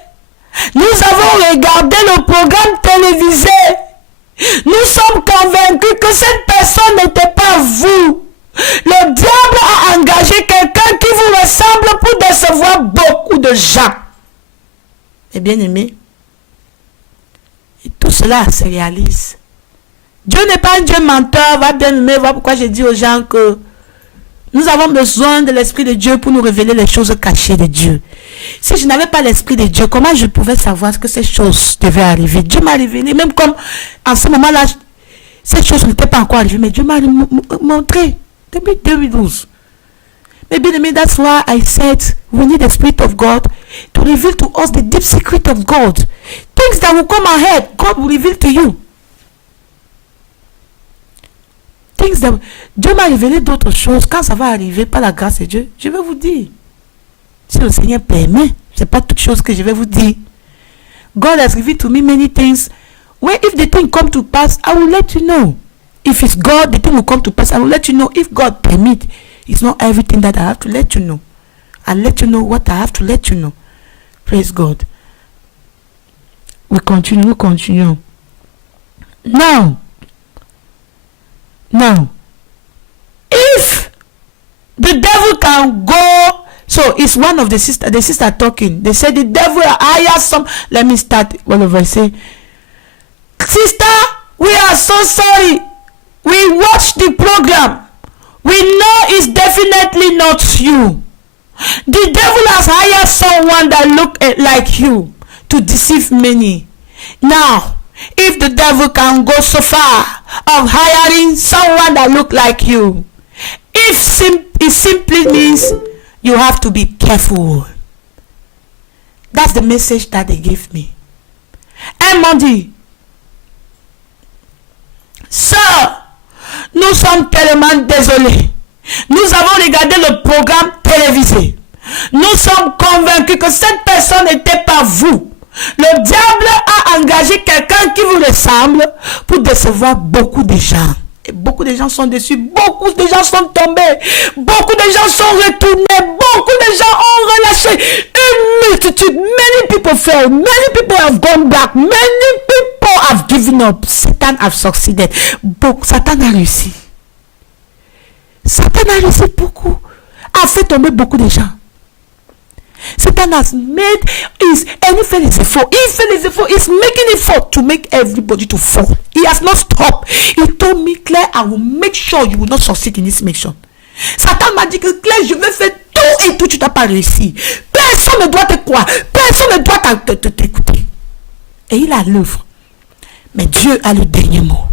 Nous avons regardé le programme télévisé. Nous sommes convaincus que cette personne n'était pas vous. Le diable a engagé quelqu'un qui vous ressemble pour décevoir beaucoup de gens. Et bien aimé, et tout cela se réalise. Dieu n'est pas un Dieu menteur, va bien aimer. Voilà pourquoi j'ai dit aux gens que nous avons besoin de l'Esprit de Dieu pour nous révéler les choses cachées de Dieu. Si je n'avais pas l'Esprit de Dieu, comment je pouvais savoir que ces choses devaient arriver? Dieu m'a révélé, même comme en ce moment-là, ces choses n'étaient pas encore arrivées, mais Dieu m'a montré depuis 2012. Mais bien aimé, that's why I said we need the Spirit of God to reveal to us the deep secret of God. Things that will come ahead, God will reveal to you. Dieu m'a révélé d'autres choses. Quand ça va arriver par la grâce de Dieu, je vais vous dire. Si le Seigneur permet, ce n'est pas toute chose que je vais vous dire. God has revealed to me many things. If the thing come to pass, I will let you know. If it's God, the thing will come to pass. I will let you know. If God permit, it's not everything that I have to let you know. I'll let you know what I have to let you know. Praise God. We continue. Now, if the devil can go, so it's one of the sister talking. They said the devil hire some. Let me start all over. Say, sister, we are so sorry. We watched the program. We know it's definitely not you. The devil has hired someone that look like you to deceive many. Now, if the devil can go so far of hiring someone that look like you, it simply means you have to be careful. That's the message that they gave me. Elle m'a dit, sœur, nous sommes tellement désolés. Nous avons regardé le programme télévisé. Nous sommes convaincus que cette personne n'était pas vous. Le diable a engagé quelqu'un qui vous ressemble pour décevoir beaucoup de gens. Et beaucoup de gens sont déçus. Beaucoup de gens sont tombés. Beaucoup de gens sont retournés. Beaucoup de gens ont relâché. Une multitude. Many people fell. Many people have gone back. Many people have given up. Satan has succeeded. Satan a réussi. Satan a réussi beaucoup. A fait tomber beaucoup de gens. Satan has made and he fell his effort. He's making effort to make everybody to fall. He has not stopped. He told me, Claire, I will make sure you will not succeed in this mission. Satan m'a dit que Claire, je vais faire tout et tout, tu n'as pas réussi. Personne ne doit te croire. Personne ne doit t'écouter. Et il a l'œuvre. Mais Dieu a le dernier mot.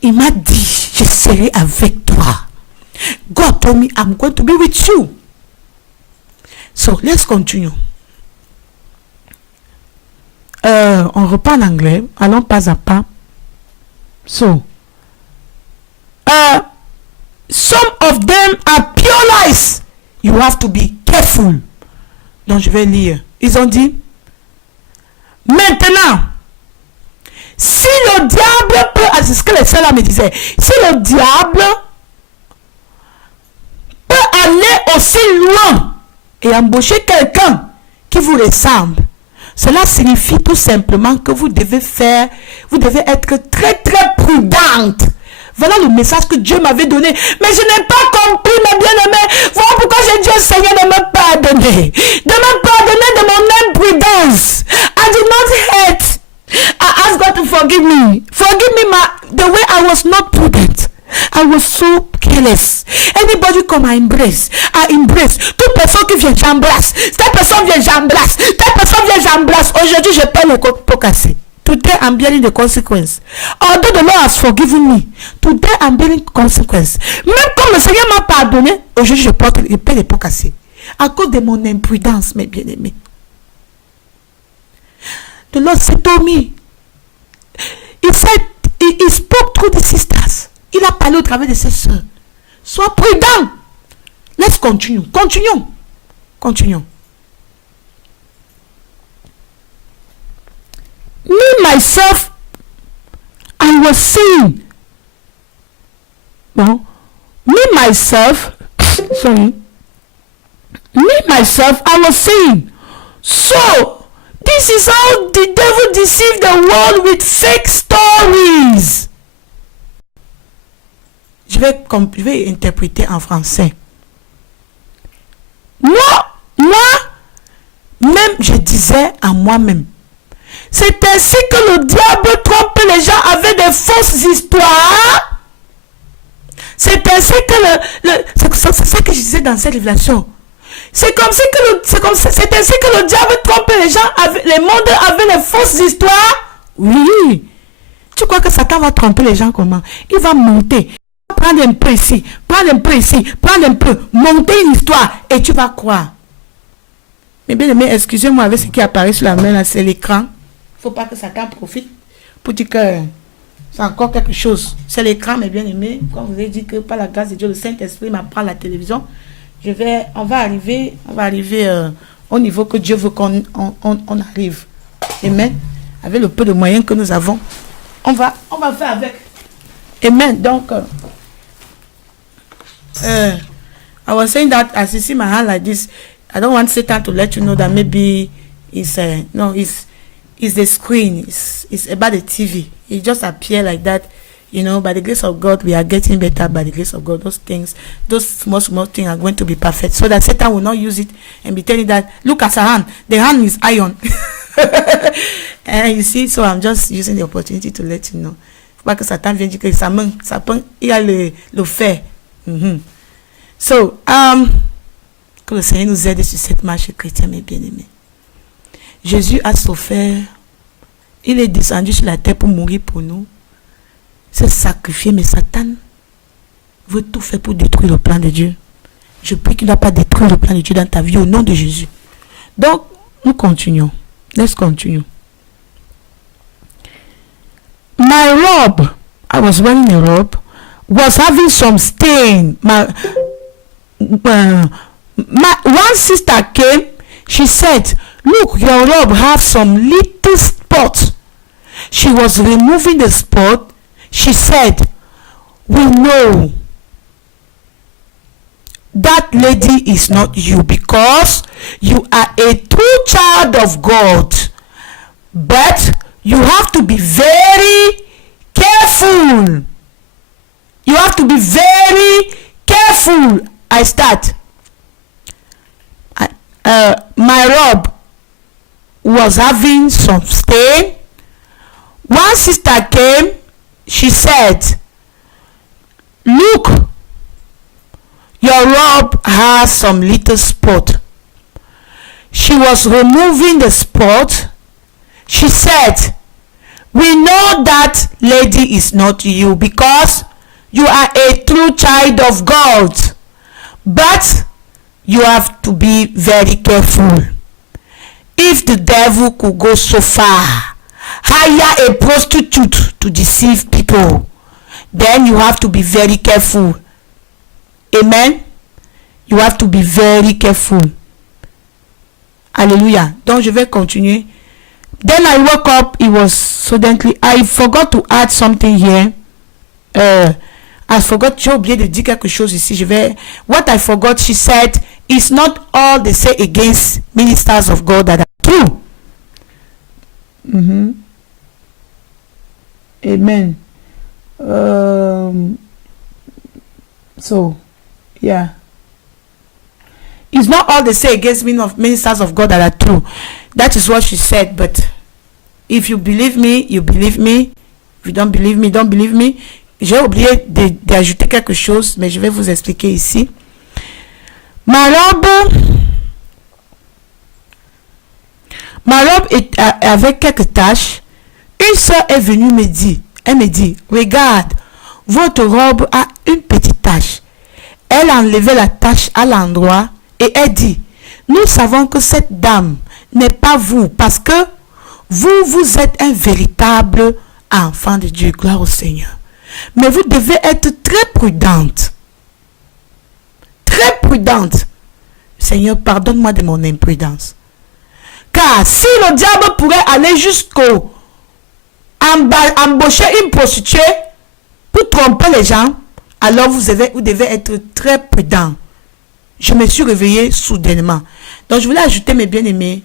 Il m'a dit, je serai avec toi. God told me, I'm going to be with you. So, let's continue. On reprend en anglais. Allons pas à pas. So, some of them are pure lies. You have to be careful. Donc, je vais lire. Ils ont dit, maintenant, si le diable peut, c'est ce que les sœurs me disaient, si le diable peut aller aussi loin et embaucher quelqu'un qui vous ressemble, cela signifie tout simplement que vous devez être très très prudente. Voilà le message que Dieu m'avait donné. Mais je n'ai pas compris, mes bien-aimés. Voilà pourquoi j'ai dit au Seigneur de me pardonner. De me pardonner de mon imprudence. I did not hate. I asked God to forgive me. Forgive me the way I was not prudent. I was so careless. Anybody come, I embrace. Toute personne qui vient, j'embrasse. Cette personne vient, j'embrasse. Cette personne vient, j'embrasse. Aujourd'hui, je paie le pot cassé. Today, I'm bearing the consequence. Although the Lord has forgiven me, today I'm bearing consequence. Même quand le Seigneur m'a pardonné, aujourd'hui, je paie les pots cassés. À cause de mon imprudence, mes bien-aimés. The Lord said to me, He said, He spoke through the sisters. Il a parlé au travers de ses soeurs. Sois prudent. Let's continue. Continuons. Me, myself, I was seeing. No. Me, myself, I was seeing. So, this is how the devil deceived the world with fake stories. Je vais interpréter en français. Moi-même, je disais à moi-même, c'est ainsi que le diable trompe les gens avec des fausses histoires. C'est ainsi que c'est ça que je disais dans cette révélation. C'est ainsi que le diable trompe les gens, les mondes avec les fausses histoires. Oui. Tu crois que Satan va tromper les gens comment? Il va monter. Prendre un peu ici, monter une histoire et tu vas croire. Mais bien aimé, excusez-moi avec ce qui apparaît sur la main là, c'est l'écran. Il ne faut pas que Satan profite pour dire que c'est encore quelque chose. C'est l'écran, mais bien aimé, comme vous avez dit que par la grâce de Dieu, le Saint-Esprit m'apprend la télévision. On va arriver au niveau que Dieu veut qu'on arrive. Amen. avec le peu de moyens que nous avons, on va faire avec. Amen. Donc, I was saying that as you see my hand like this, I don't want Satan to let you know that maybe it's no, it's the screen. It's about the TV. It just appear like that. You know, by the grace of God, we are getting better. By the grace of God, those small things are going to be perfect, so that Satan will not use it and be telling that, look at her hand. The hand is iron. And you see, so I'm just using the opportunity to let you know. Pas que Satan vienne dire que sa main, il a le fer. So, que le Seigneur nous aide sur cette marche chrétienne, mes bien-aimés. Jésus a souffert. Il est descendu sur la terre pour mourir pour nous. Se sacrifier, mais Satan veut tout faire pour détruire le plan de Dieu. Je prie qu'il n'a pas détruit le plan de Dieu dans ta vie au nom de Jésus. Donc, nous continuons. Let's continue. My robe, I was wearing a robe, was having some stain. One sister came, she said, look, your robe have some little spots. She was removing the spot. She said, we know that lady is not you, because you are a true child of God. But you have to be very careful. You have to be very careful. I start. My robe was having some stain. One sister came. She said, look, your robe has some little spot. She was removing the spot. She said, we know that lady is not you, because you are a true child of God. But you have to be very careful. If the devil could go so far, hire a prostitute to deceive people, then you have to be very careful. Amen. You have to be very careful. Alléluia. Donc je vais continuer. Then I woke up. It was suddenly. I forgot to add something here. I forgot. J'ai oublié de dire quelque chose ici. What I forgot. She said, "It's not all they say against ministers of God that are true." Amen. So, yeah. It's not all they say against ministers of God that are true. That is what she said. But if you believe me, you believe me. If you don't believe me, don't believe me. J'ai oublié d'ajouter quelque chose, mais je vais vous expliquer ici. Ma robe est avec quelques taches. Une soeur est venue me dire, elle me dit, regarde, votre robe a une petite tache. Elle a enlevé la tache à l'endroit et elle dit, nous savons que cette dame n'est pas vous, parce que vous êtes un véritable enfant de Dieu, gloire au Seigneur. Mais vous devez être très prudente. Très prudente. Seigneur, pardonne-moi de mon imprudence. Car si le diable pourrait aller jusqu'au embaucher une prostituée pour tromper les gens, alors vous devez être très prudent. Je me suis réveillée soudainement. Donc je voulais ajouter, mes bien-aimés,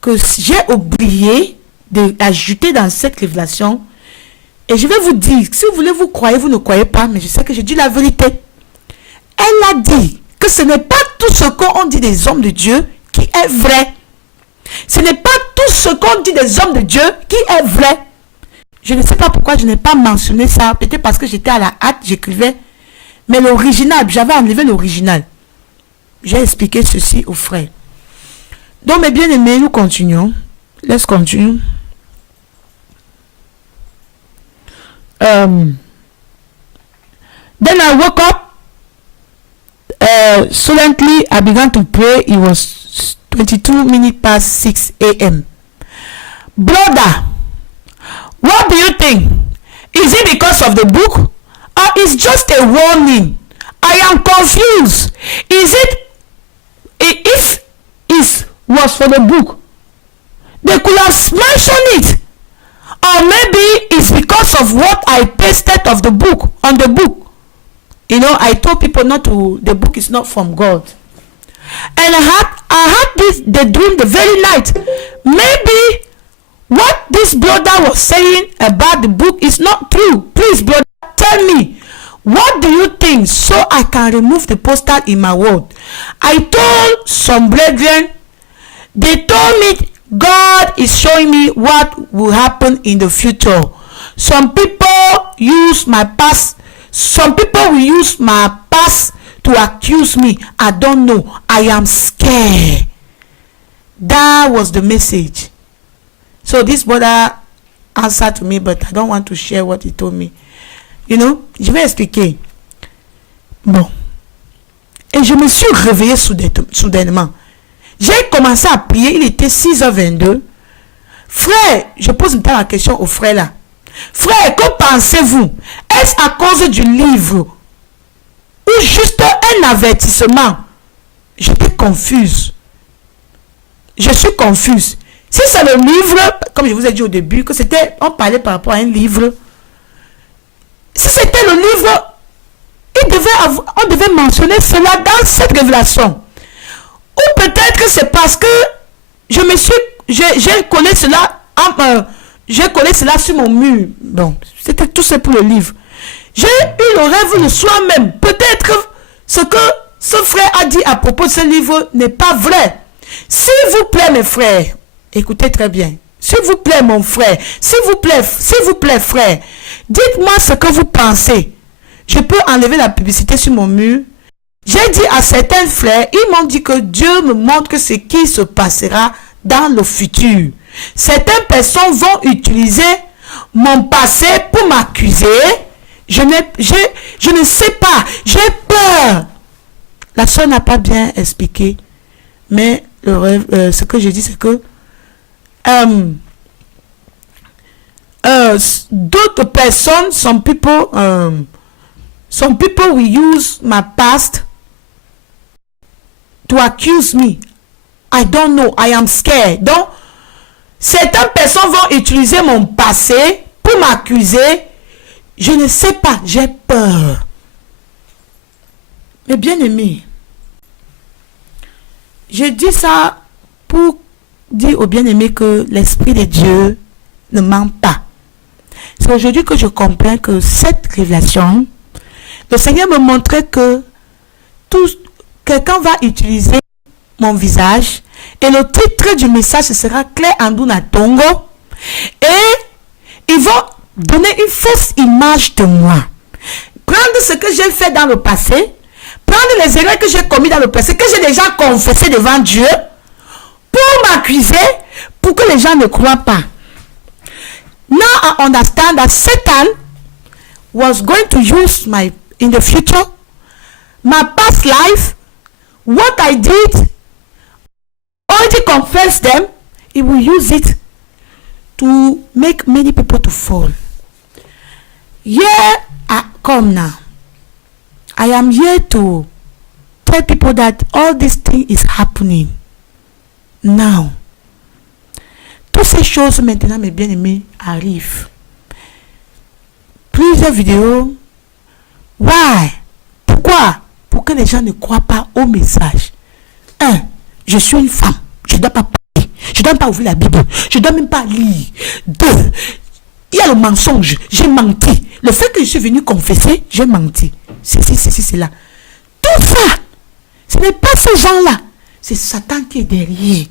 que j'ai oublié d'ajouter dans cette révélation. Et je vais vous dire, si vous voulez, vous croyez, vous ne croyez pas, mais je sais que je dis la vérité. Elle a dit que ce n'est pas tout ce qu'on dit des hommes de Dieu qui est vrai. Ce n'est pas tout ce qu'on dit des hommes de Dieu qui est vrai. Je ne sais pas pourquoi je n'ai pas mentionné ça. Peut-être parce que j'étais à la hâte, j'écrivais. Mais l'original, j'avais enlevé l'original. J'ai expliqué ceci aux frères. Donc, mes bien-aimés, nous continuons. Let's continue. Then I woke up. Suddenly, I began to pray. It was 22 minutes past 6 a.m. Brother, what do you think? Is it because of the book? Or is just a warning? I am confused. Is it, if it was for the book, they could have mentioned it. of what I pasted of the book on the book. You know, I told people not to, the book is not from God. And I had this the dream the very night. Maybe what this brother was saying about the book is not true. Please, brother, tell me, what do you think, so I can remove the postal in my word? I told some brethren, they told me God is showing me what will happen in the future. Some people use my past. Some people will use my past to accuse me. I don't know. I am scared. That was the message. So this brother answered to me, but I don't want to share what he told me. You know, je vais expliquer. Bon. Et je me suis réveillé soudainement. J'ai commencé à prier, il était 6h22. Frère, je pose maintenant la question au frère là. Frère, que pensez-vous? Est-ce à cause du livre ou juste un avertissement? J'étais confuse. Je suis confuse. Si c'est le livre, comme je vous ai dit au début, que c'était, on parlait par rapport à un livre. Si c'était le livre, on devait mentionner cela dans cette révélation. Ou peut-être que c'est parce que j'ai collé cela, j'ai collé cela sur mon mur. Bon, c'était tout ça pour le livre. J'ai eu le rêve le soir même. Peut-être que ce que ce frère a dit à propos de ce livre n'est pas vrai. S'il vous plaît, mes frères, écoutez très bien. S'il vous plaît, mon frère, s'il vous plaît, frère, dites-moi ce que vous pensez. Je peux enlever la publicité sur mon mur. J'ai dit à certains frères, ils m'ont dit que Dieu me montre ce qui se passera dans le futur. Certaines personnes vont utiliser mon passé pour m'accuser. Je ne sais pas, j'ai peur. La soeur n'a pas bien expliqué, mais ce que j'ai dit, c'est que d'autres personnes, some people will use my past to accuse me. I don't know, I am scared. Donc, certaines personnes vont utiliser mon passé pour m'accuser. Je ne sais pas, j'ai peur. Mais bien aimé, je dis ça pour dire au bien-aimé que l'Esprit de Dieu ne ment pas. C'est aujourd'hui que je comprends que cette révélation, le Seigneur me montrait que quelqu'un va utiliser mon visage et le titre du message sera Claire Andouna Tongo et ils vont donner une fausse image de moi. Prendre ce que j'ai fait dans le passé, prendre les erreurs que j'ai commis dans le passé, que j'ai déjà confessé devant Dieu, pour m'accuser, pour que les gens ne croient pas. Now I understand that Satan was going to use in the future, my past life, what I did, already confess them, he will use it to make many people to fall. Here I come now. I am here to tell people that all this thing is happening now. Toutes ces choses maintenant, mes bien-aimés, arrivent. Plusieurs vidéos. Why? Pourquoi? Pour que les gens ne croient pas au message. 1. Je suis une femme. Je ne dois pas parler. Je ne dois pas ouvrir la Bible. Je ne dois même pas lire. 2. Il y a le mensonge. J'ai menti. Le fait que je suis venu confesser, j'ai menti. Ceci, cela. Tout ça, ce n'est pas ces gens-là. C'est Satan qui est derrière.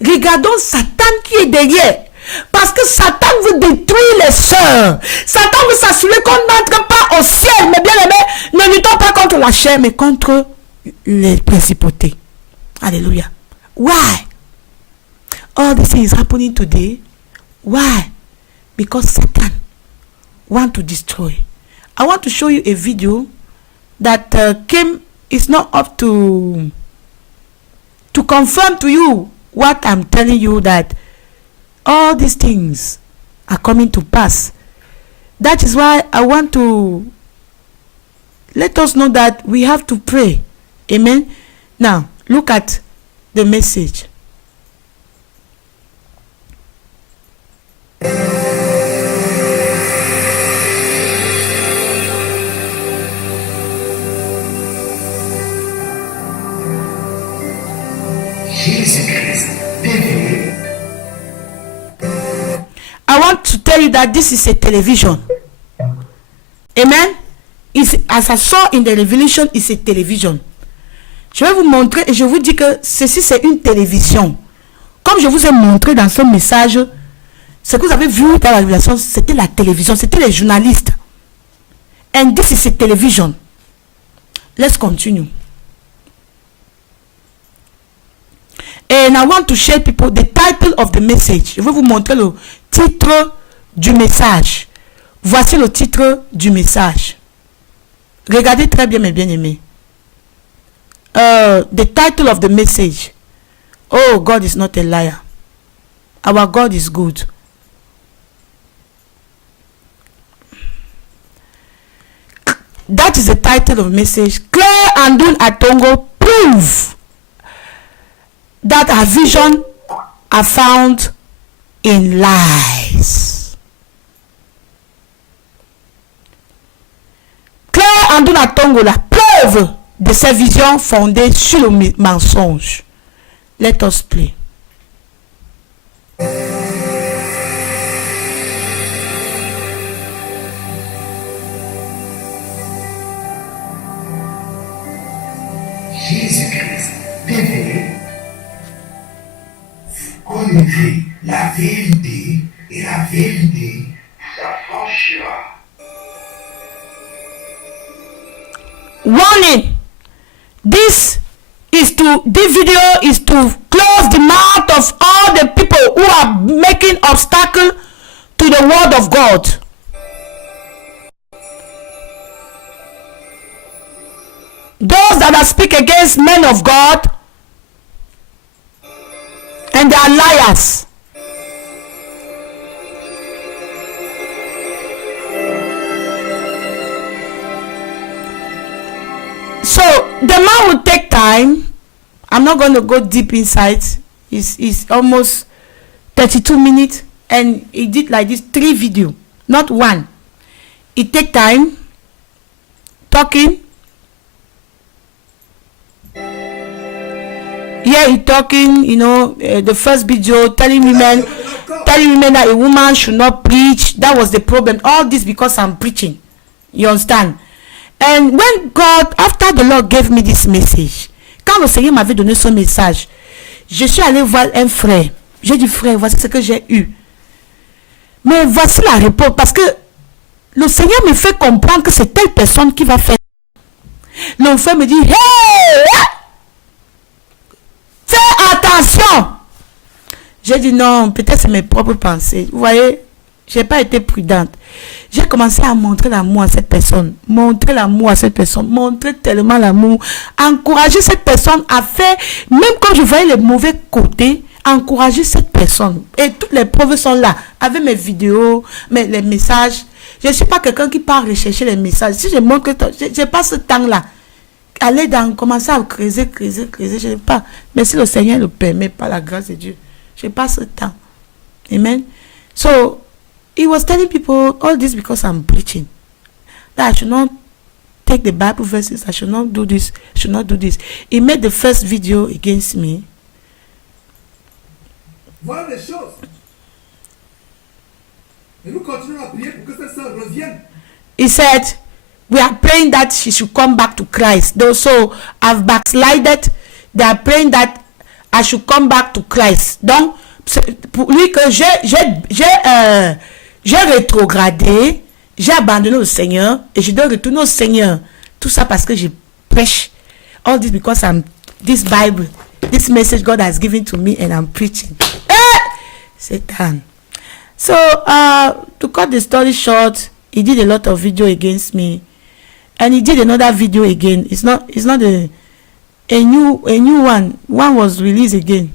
Regardons Satan qui est derrière. Parce que Satan veut détruire les sœurs. Satan veut s'assurer qu'on n'entre pas au ciel. Mais bien aimé, ne luttons pas contre la chair, mais contre les principautés. Alléluia. Why? All this is happening today. Why? Because Satan wants to destroy. I want to show you a video that came. It's not up to confirm to you what I'm telling you, that all these things are coming to pass. That is why I want to let us know that we have to pray. Amen. Now, look at the message. want to tell you that this is a television. Amen. As I saw in the revelation, it's a television. Je vais vous montrer et je vous dis que ceci c'est une télévision. Comme je vous ai montré dans ce message, ce que vous avez vu dans la révélation, c'était la télévision, c'était les journalistes. And this is a television. Let's continue. And I want to share people the title of the message. Je vais vous montrer le titre du message. Voici le titre du message. Regardez très bien, mes bien-aimés. The title of the message. Oh, God is not a liar. Our God is good. That is the title of the message. Claire Andun Atongo prove that her vision are found in lies. Claire Andun Atongo, la preuve de ses visions fondées sur le mensonge. Let us play. Jésus-Christ révélé, connaîtrez la vérité et la vérité s'affranchira. Warning! This video is to close the mouth of all the people who are making obstacle to the word of God. Those that are speak against men of God, and they are liars. So the man will take time. I'm not going to go deep inside. It's almost 32 minutes, and he did like this 3 videos, not one. It take time talking. Here he talking, the first video telling women that a woman should not preach. That was the problem. All this because I'm preaching. You understand? And when God, after the Lord gave me this message, quand le Seigneur m'avait donné ce message, je suis allé voir un frère. J'ai dit, frère, voici ce que j'ai eu. Mais voici la réponse. Parce que le Seigneur me fait comprendre que c'est telle personne qui va faire. Le frère me dit, hey! Fais attention. J'ai dit non, peut-être c'est mes propres pensées. Vous voyez, je n'ai pas été prudente. J'ai commencé à montrer l'amour à cette personne. Montrer l'amour à cette personne. Montrer tellement l'amour. Encourager cette personne à faire, même quand je voyais les mauvais côtés, encourager cette personne. Et toutes les preuves sont là. Avec mes vidéos, les messages. Je ne suis pas quelqu'un qui part rechercher les messages. Si je montre que je n'ai pas ce temps-là. Aller commencer à creuser, je n'ai pas. Mais si le Seigneur le permet, par la grâce de Dieu, je n'ai pas ce temps. Amen. So, he was telling people all this because I'm preaching. That I should not take the Bible verses, I should not do this, He made the first video against me. Voilà les choses. Et nous continuons à prier pour que cette sœur revienne. He said, we are praying that she should come back to Christ. Those who have backslided, they are praying that I should come back to Christ. Donc, pour lui que j'ai rétrogradé, j'ai abandonné le Seigneur et je dois retourner au Seigneur. Tout ça parce que je prêche. All this because this Bible, this message God has given to me and I'm preaching. Satan. So, to cut the story short, he did a lot of video against me. And he did another video again. It's not a new one. One was released again.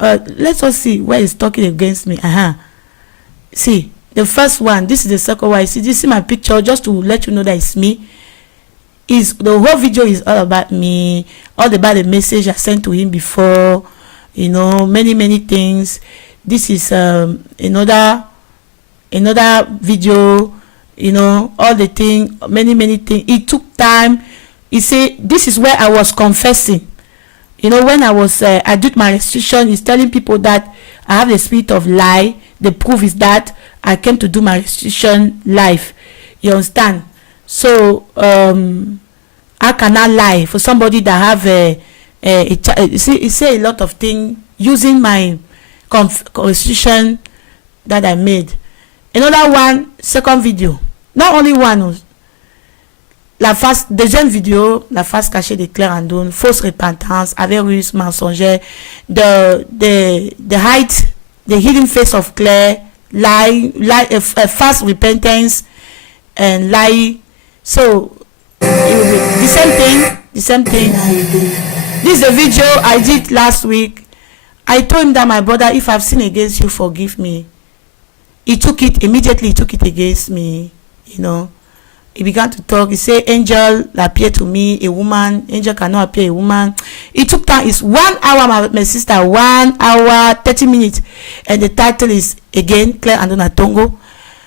Let's all see where he's talking against me. See, the first one, this is the second one. See, this is my picture, just to let you know that it's me. The whole video is all about me, all about the message I sent to him before, many things. This is another video, all the things, many things. It took time. He said, this is where I was confessing You know, when I did my restitution, he's telling people that I have the spirit of lie. The proof is that I came to do my restitution live. You understand? So, I cannot lie for somebody that have you say a lot of things using my restitution that I made. Another one, second video. Not only one. La face, deuxième vidéo, la face cachée de Claire Andone, fausse repentance, avec ruse mensongère, the hidden face of Claire, lie, false repentance, and lie. So, the same thing. This is a video I did last week. I told him that, my brother, if I've sinned against you, forgive me. He took it immediately. He took it against me. You know, he began to talk. He said, "Angel appeared to me, a woman. Angel cannot appear a woman." It took time. It's 1 hour, my sister. 1 hour 30 minutes, and the title is again Claire Andone Atongo.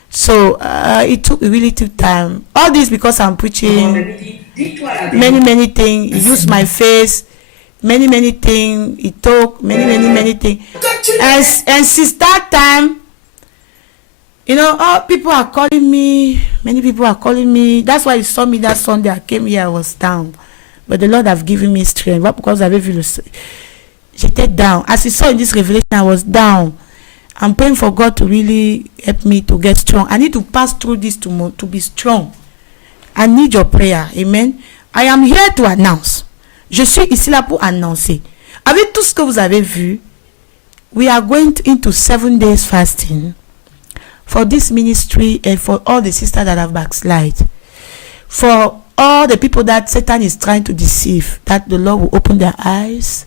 So it really took time. All this because I'm preaching many things. He used my face. Many things. He talked many things. And since that time, you know, all people are calling me. Many people are calling me. That's why you saw me that Sunday. I came here. I was down, but the Lord have given me strength. What? Because j'avais vu j'étais down. As you saw in this revelation, I was down. I'm praying for God to really help me to get strong. I need to pass through this to be strong. I need your prayer. Amen. I am here to announce. Je suis ici là pour annoncer. Avec tout ce que vous avez vu, we are going into 7 days fasting for this ministry and for all the sisters that have backslide. For all the people that Satan is trying to deceive, that the Lord will open their eyes.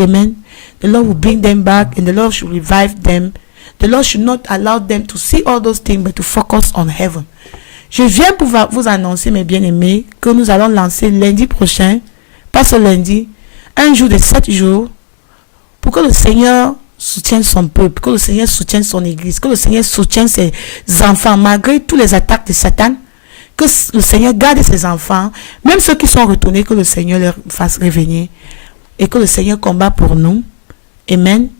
Amen. The Lord will bring them back and the Lord should revive them. The Lord should not allow them to see all those things but to focus on heaven. Je viens pour vous annoncer, mes bien-aimés, que nous allons lancer lundi prochain, pas ce lundi, un jour de 7 jours, pour que le Seigneur soutienne son peuple, que le Seigneur soutienne son église, que le Seigneur soutienne ses enfants, malgré tous les attaques de Satan, que le Seigneur garde ses enfants, même ceux qui sont retournés, que le Seigneur leur fasse revenir, et que le Seigneur combat pour nous. Amen.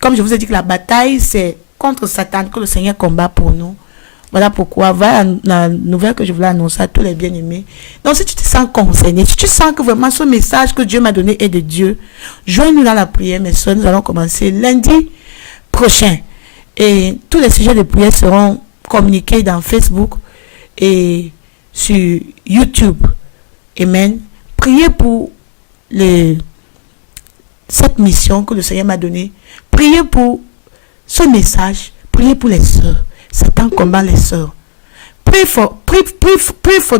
Comme je vous ai dit que la bataille, c'est contre Satan, que le Seigneur combat pour nous. Voilà pourquoi, voilà la nouvelle que je voulais annoncer à tous les bien-aimés. Donc, si tu te sens concerné, si tu sens que vraiment ce message que Dieu m'a donné est de Dieu, joins-nous dans la prière, mes soeurs. Nous allons commencer lundi prochain. Et tous les sujets de prière seront communiqués dans Facebook et sur YouTube. Amen. Priez pour cette mission que le Seigneur m'a donnée. Priez pour ce message. Priez pour les sœurs. Satan combat les sœurs. Pray for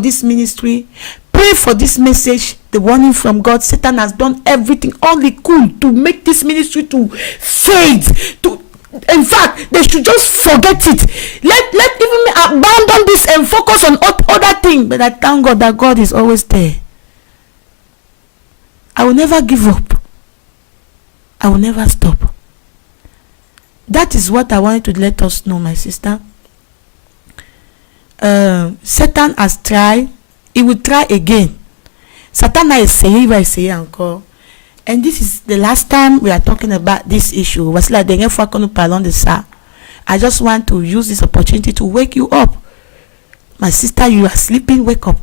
this ministry. Pray for this message, the warning from God. Satan has done everything, all he could to make this ministry to fade. In fact, they should just forget it. Let even me abandon this and focus on other things. But I thank God that God is always there. I will never give up. I will never stop. That is what I wanted to let us know, my sister. Satan has tried. He will try again. Satan a essayé, il va essayer encore. And this is the last time we are talking about this issue. Voici la dernière fois que nous parlons de ça. I just want to use this opportunity to wake you up. My sister, you are sleeping, wake up.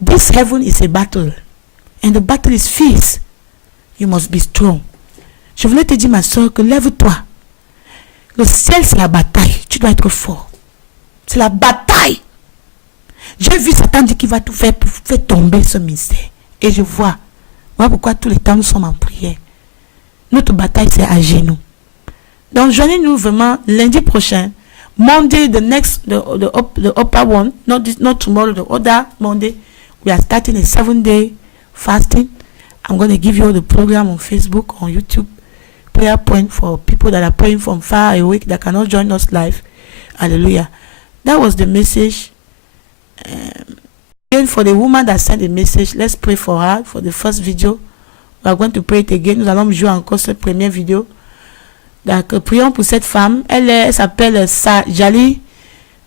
This heaven is a battle. And the battle is fierce. You must be strong. Je voulais te dire, ma soeur, que lève-toi. Le ciel, c'est la bataille. Tu dois être fort. C'est la bataille. J'ai vu Satan dire qu'il va tout faire pour faire tomber ce ministère. Et je vois. Voilà pourquoi tous les temps nous sommes en prière. Notre bataille, c'est à genoux. Donc, joignez-nous vraiment lundi prochain. Monday, the upper one. Not tomorrow, the other Monday. We are starting a 7-day fasting. I'm going to give you all the program on Facebook, on YouTube. Prayer point for people that are praying from far away that cannot join us live. Hallelujah. That was the message. Again, for the woman that sent the message, let's pray for her for the first video. We are going to pray it again. Nous allons jouer encore cette première vidéo. Donc, prions pour cette femme. Elle s'appelle Jali.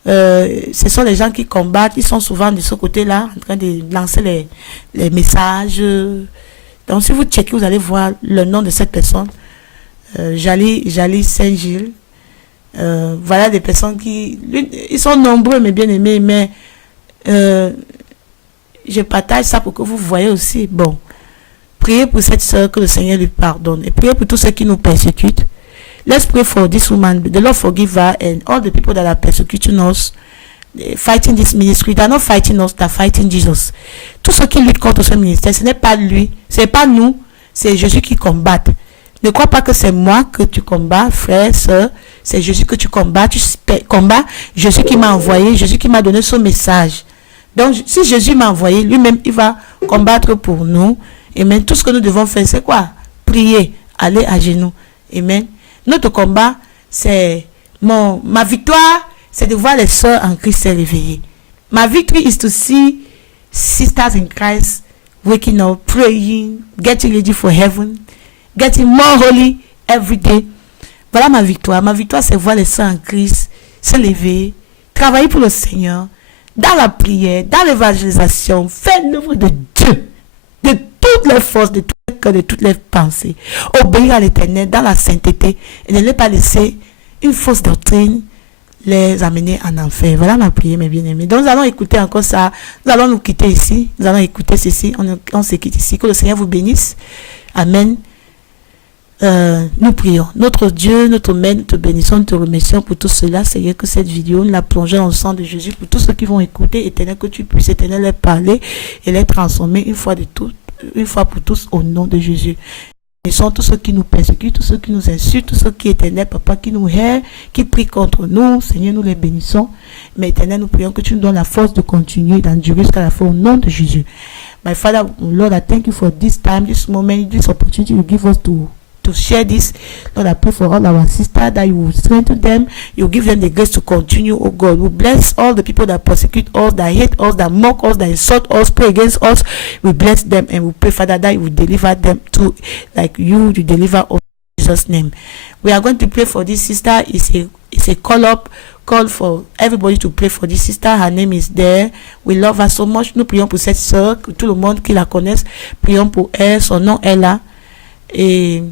Ce sont les gens qui combattent. Ils sont souvent de ce côté-là, en train de lancer les messages Donc, si vous checkez, vous allez voir le nom de cette personne. Jali Saint-Gilles. Voilà des personnes ils sont nombreux, mes bien-aimés, mais je partage ça pour que vous voyez aussi. Bon, priez pour cette sœur, que le Seigneur lui pardonne. Et priez pour tous ceux qui nous persécutent. Let's pray for this woman. The Lord forgive her and all the people that are persecuting us, fighting this ministry. They are not fighting us, they are fighting Jesus. Tous ceux qui luttent contre ce ministère, ce n'est pas lui, ce n'est pas nous, c'est Jésus qui combat. Ne crois pas que c'est moi que tu combats, frère, sœur. C'est Jésus que tu combats. Tu combats Jésus qui m'a envoyé, Jésus qui m'a donné son message. Donc, si Jésus m'a envoyé, lui-même, il va combattre pour nous. Amen. Tout ce que nous devons faire, c'est quoi? Prier, aller à genoux. Amen. Notre combat, c'est ma victoire, c'est de voir les sœurs en Christ s'éveiller. Ma victory is to see sisters in Christ waking up, praying, getting ready for heaven, getting more holy every day. Voilà ma victoire. Ma victoire, c'est voir les sœurs en Christ se lever, travailler pour le Seigneur, dans la prière, dans l'évangélisation, faire l'œuvre de Dieu, de toutes les forces, de tout le cœur, de toutes les pensées, obéir à l'Éternel dans la sainteté et ne pas laisser une fausse doctrine les amener en enfer. Voilà ma prière, mes bien-aimés. Donc nous allons écouter encore ça. Nous allons nous quitter ici. Nous allons écouter ceci. On se quitte ici. Que le Seigneur vous bénisse. Amen. Nous prions. Notre Dieu, notre Mère, nous te bénissons, nous te remercions pour tout cela. Seigneur, que cette vidéo, nous la plongeons dans le sang de Jésus pour tous ceux qui vont écouter. Éternel, que tu puisses, Éternel, les parler et les transformer une fois pour tous au nom de Jésus. Bénissons tous ceux qui nous persécutent, tous ceux qui nous insultent, tous ceux qui, Éternel, Papa, qui nous haït, qui prient contre nous. Seigneur, nous les bénissons. Mais Éternel, nous prions que tu nous donnes la force de continuer, d'endurer jusqu'à la fin au nom de Jésus. My Father, Lord, I thank you for this time, this moment, this opportunity you give us to share this. Lord, I pray for all our sisters that you will strengthen them. You will give them the grace to continue, oh God. We bless all the people that persecute us, that hate us, that mock us, that insult us, pray against us. We bless them and we pray, Father, that you will deliver them to like you deliver us in Jesus' name. We are going to pray for this sister. It's a call for everybody to pray for this sister. Her name is there. We love her so much. Nous prions pour cette sœur, que tout le monde qui la connaisse. Prions pour elle. Son nom est là. Et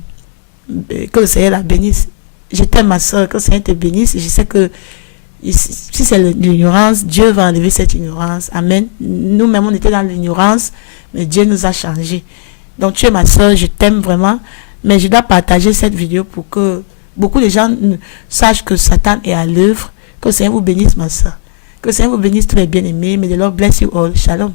que le Seigneur la bénisse. Je t'aime, ma soeur, que le Seigneur te bénisse. Je sais que si c'est l'ignorance, Dieu va enlever cette ignorance. Amen. Nous-mêmes, on était dans l'ignorance, mais Dieu nous a changés. Donc, tu es ma soeur, je t'aime vraiment. Mais je dois partager cette vidéo pour que beaucoup de gens sachent que Satan est à l'œuvre. Que le Seigneur vous bénisse, ma soeur. Que le Seigneur vous bénisse tous les bien-aimés. May the Lord bless you all. Shalom.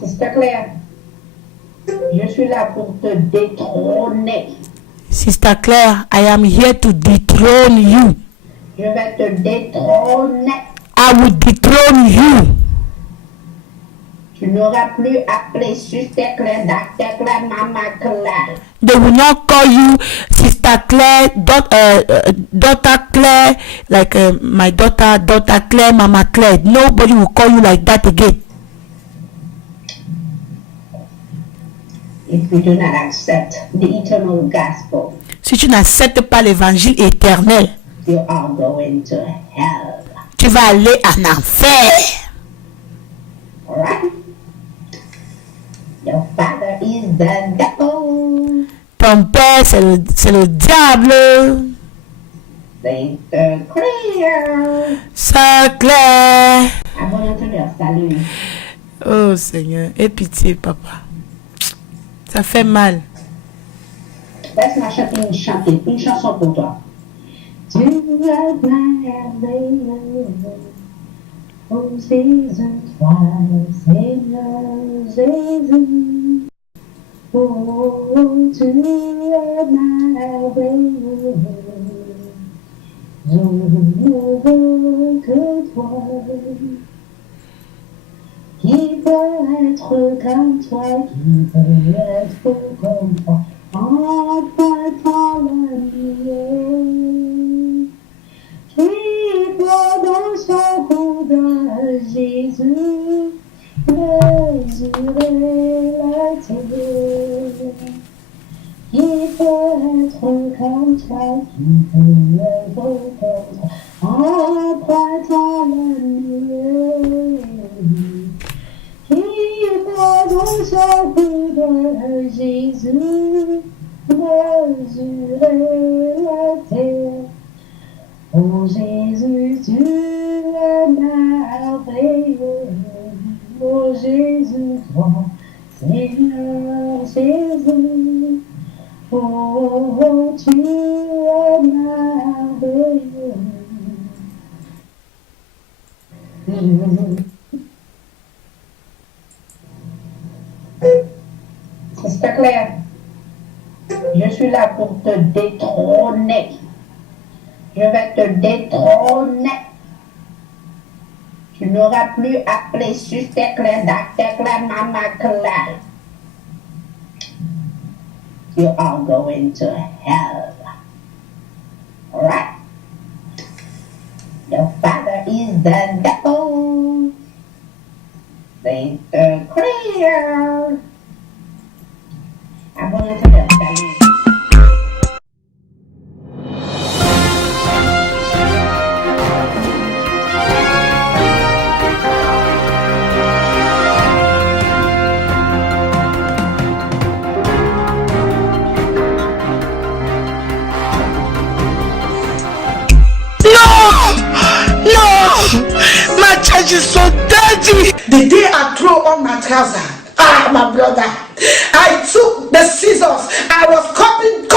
Sister Claire, je suis là pour te détrôner. Sister Claire, I am here to dethrone you. Je vais te détrôner. I will dethrone you. Tu n'auras plus appelé Sister Claire, Dr. Claire, Mama Claire. They will not call you Sister Claire, daughter Claire, like my daughter Claire, Mama Claire. Nobody will call you like that again. If you do not accept the eternal gospel, Si tu n'acceptes pas l'évangile éternel, you are going to hell. tu vas aller en enfer. Alright? Your father is the devil. Ton père, c'est le diable. Sister Claire. Sœur Claire. Abonne-toi, salut. Oh Seigneur, aie pitié, papa. Ça fait mal. Laisse-moi chanter une chanson pour toi. Tu es merveilleux, ô Jésus, toi, Seigneur Jésus. Oh, tu es merveilleux, je ne veux que toi. Qui peut être comme toi, qui peut être comme toi, enfin par la nuit. Qui peut dans son coude Jésus mesurer la terre. Qui peut être comme toi, qui peut être comme toi, empruntant la nuit, qui dans son de Jésus mesurait la terre. Oh Jésus, tu es merveilleux. Oh Jésus, toi, Seigneur Jésus. Oh, tu es merveilleux. C'est clair. Je suis là pour te détrôner. Je vais te détrôner. Tu n'auras plus à appeler sur tes clés maman Claire. You are going to hell. Alright? Your father is the devil. C'est clear. I'm going to tell you. My church is so dirty. The day I throw on my trouser, my brother, I took the scissors. I was cutting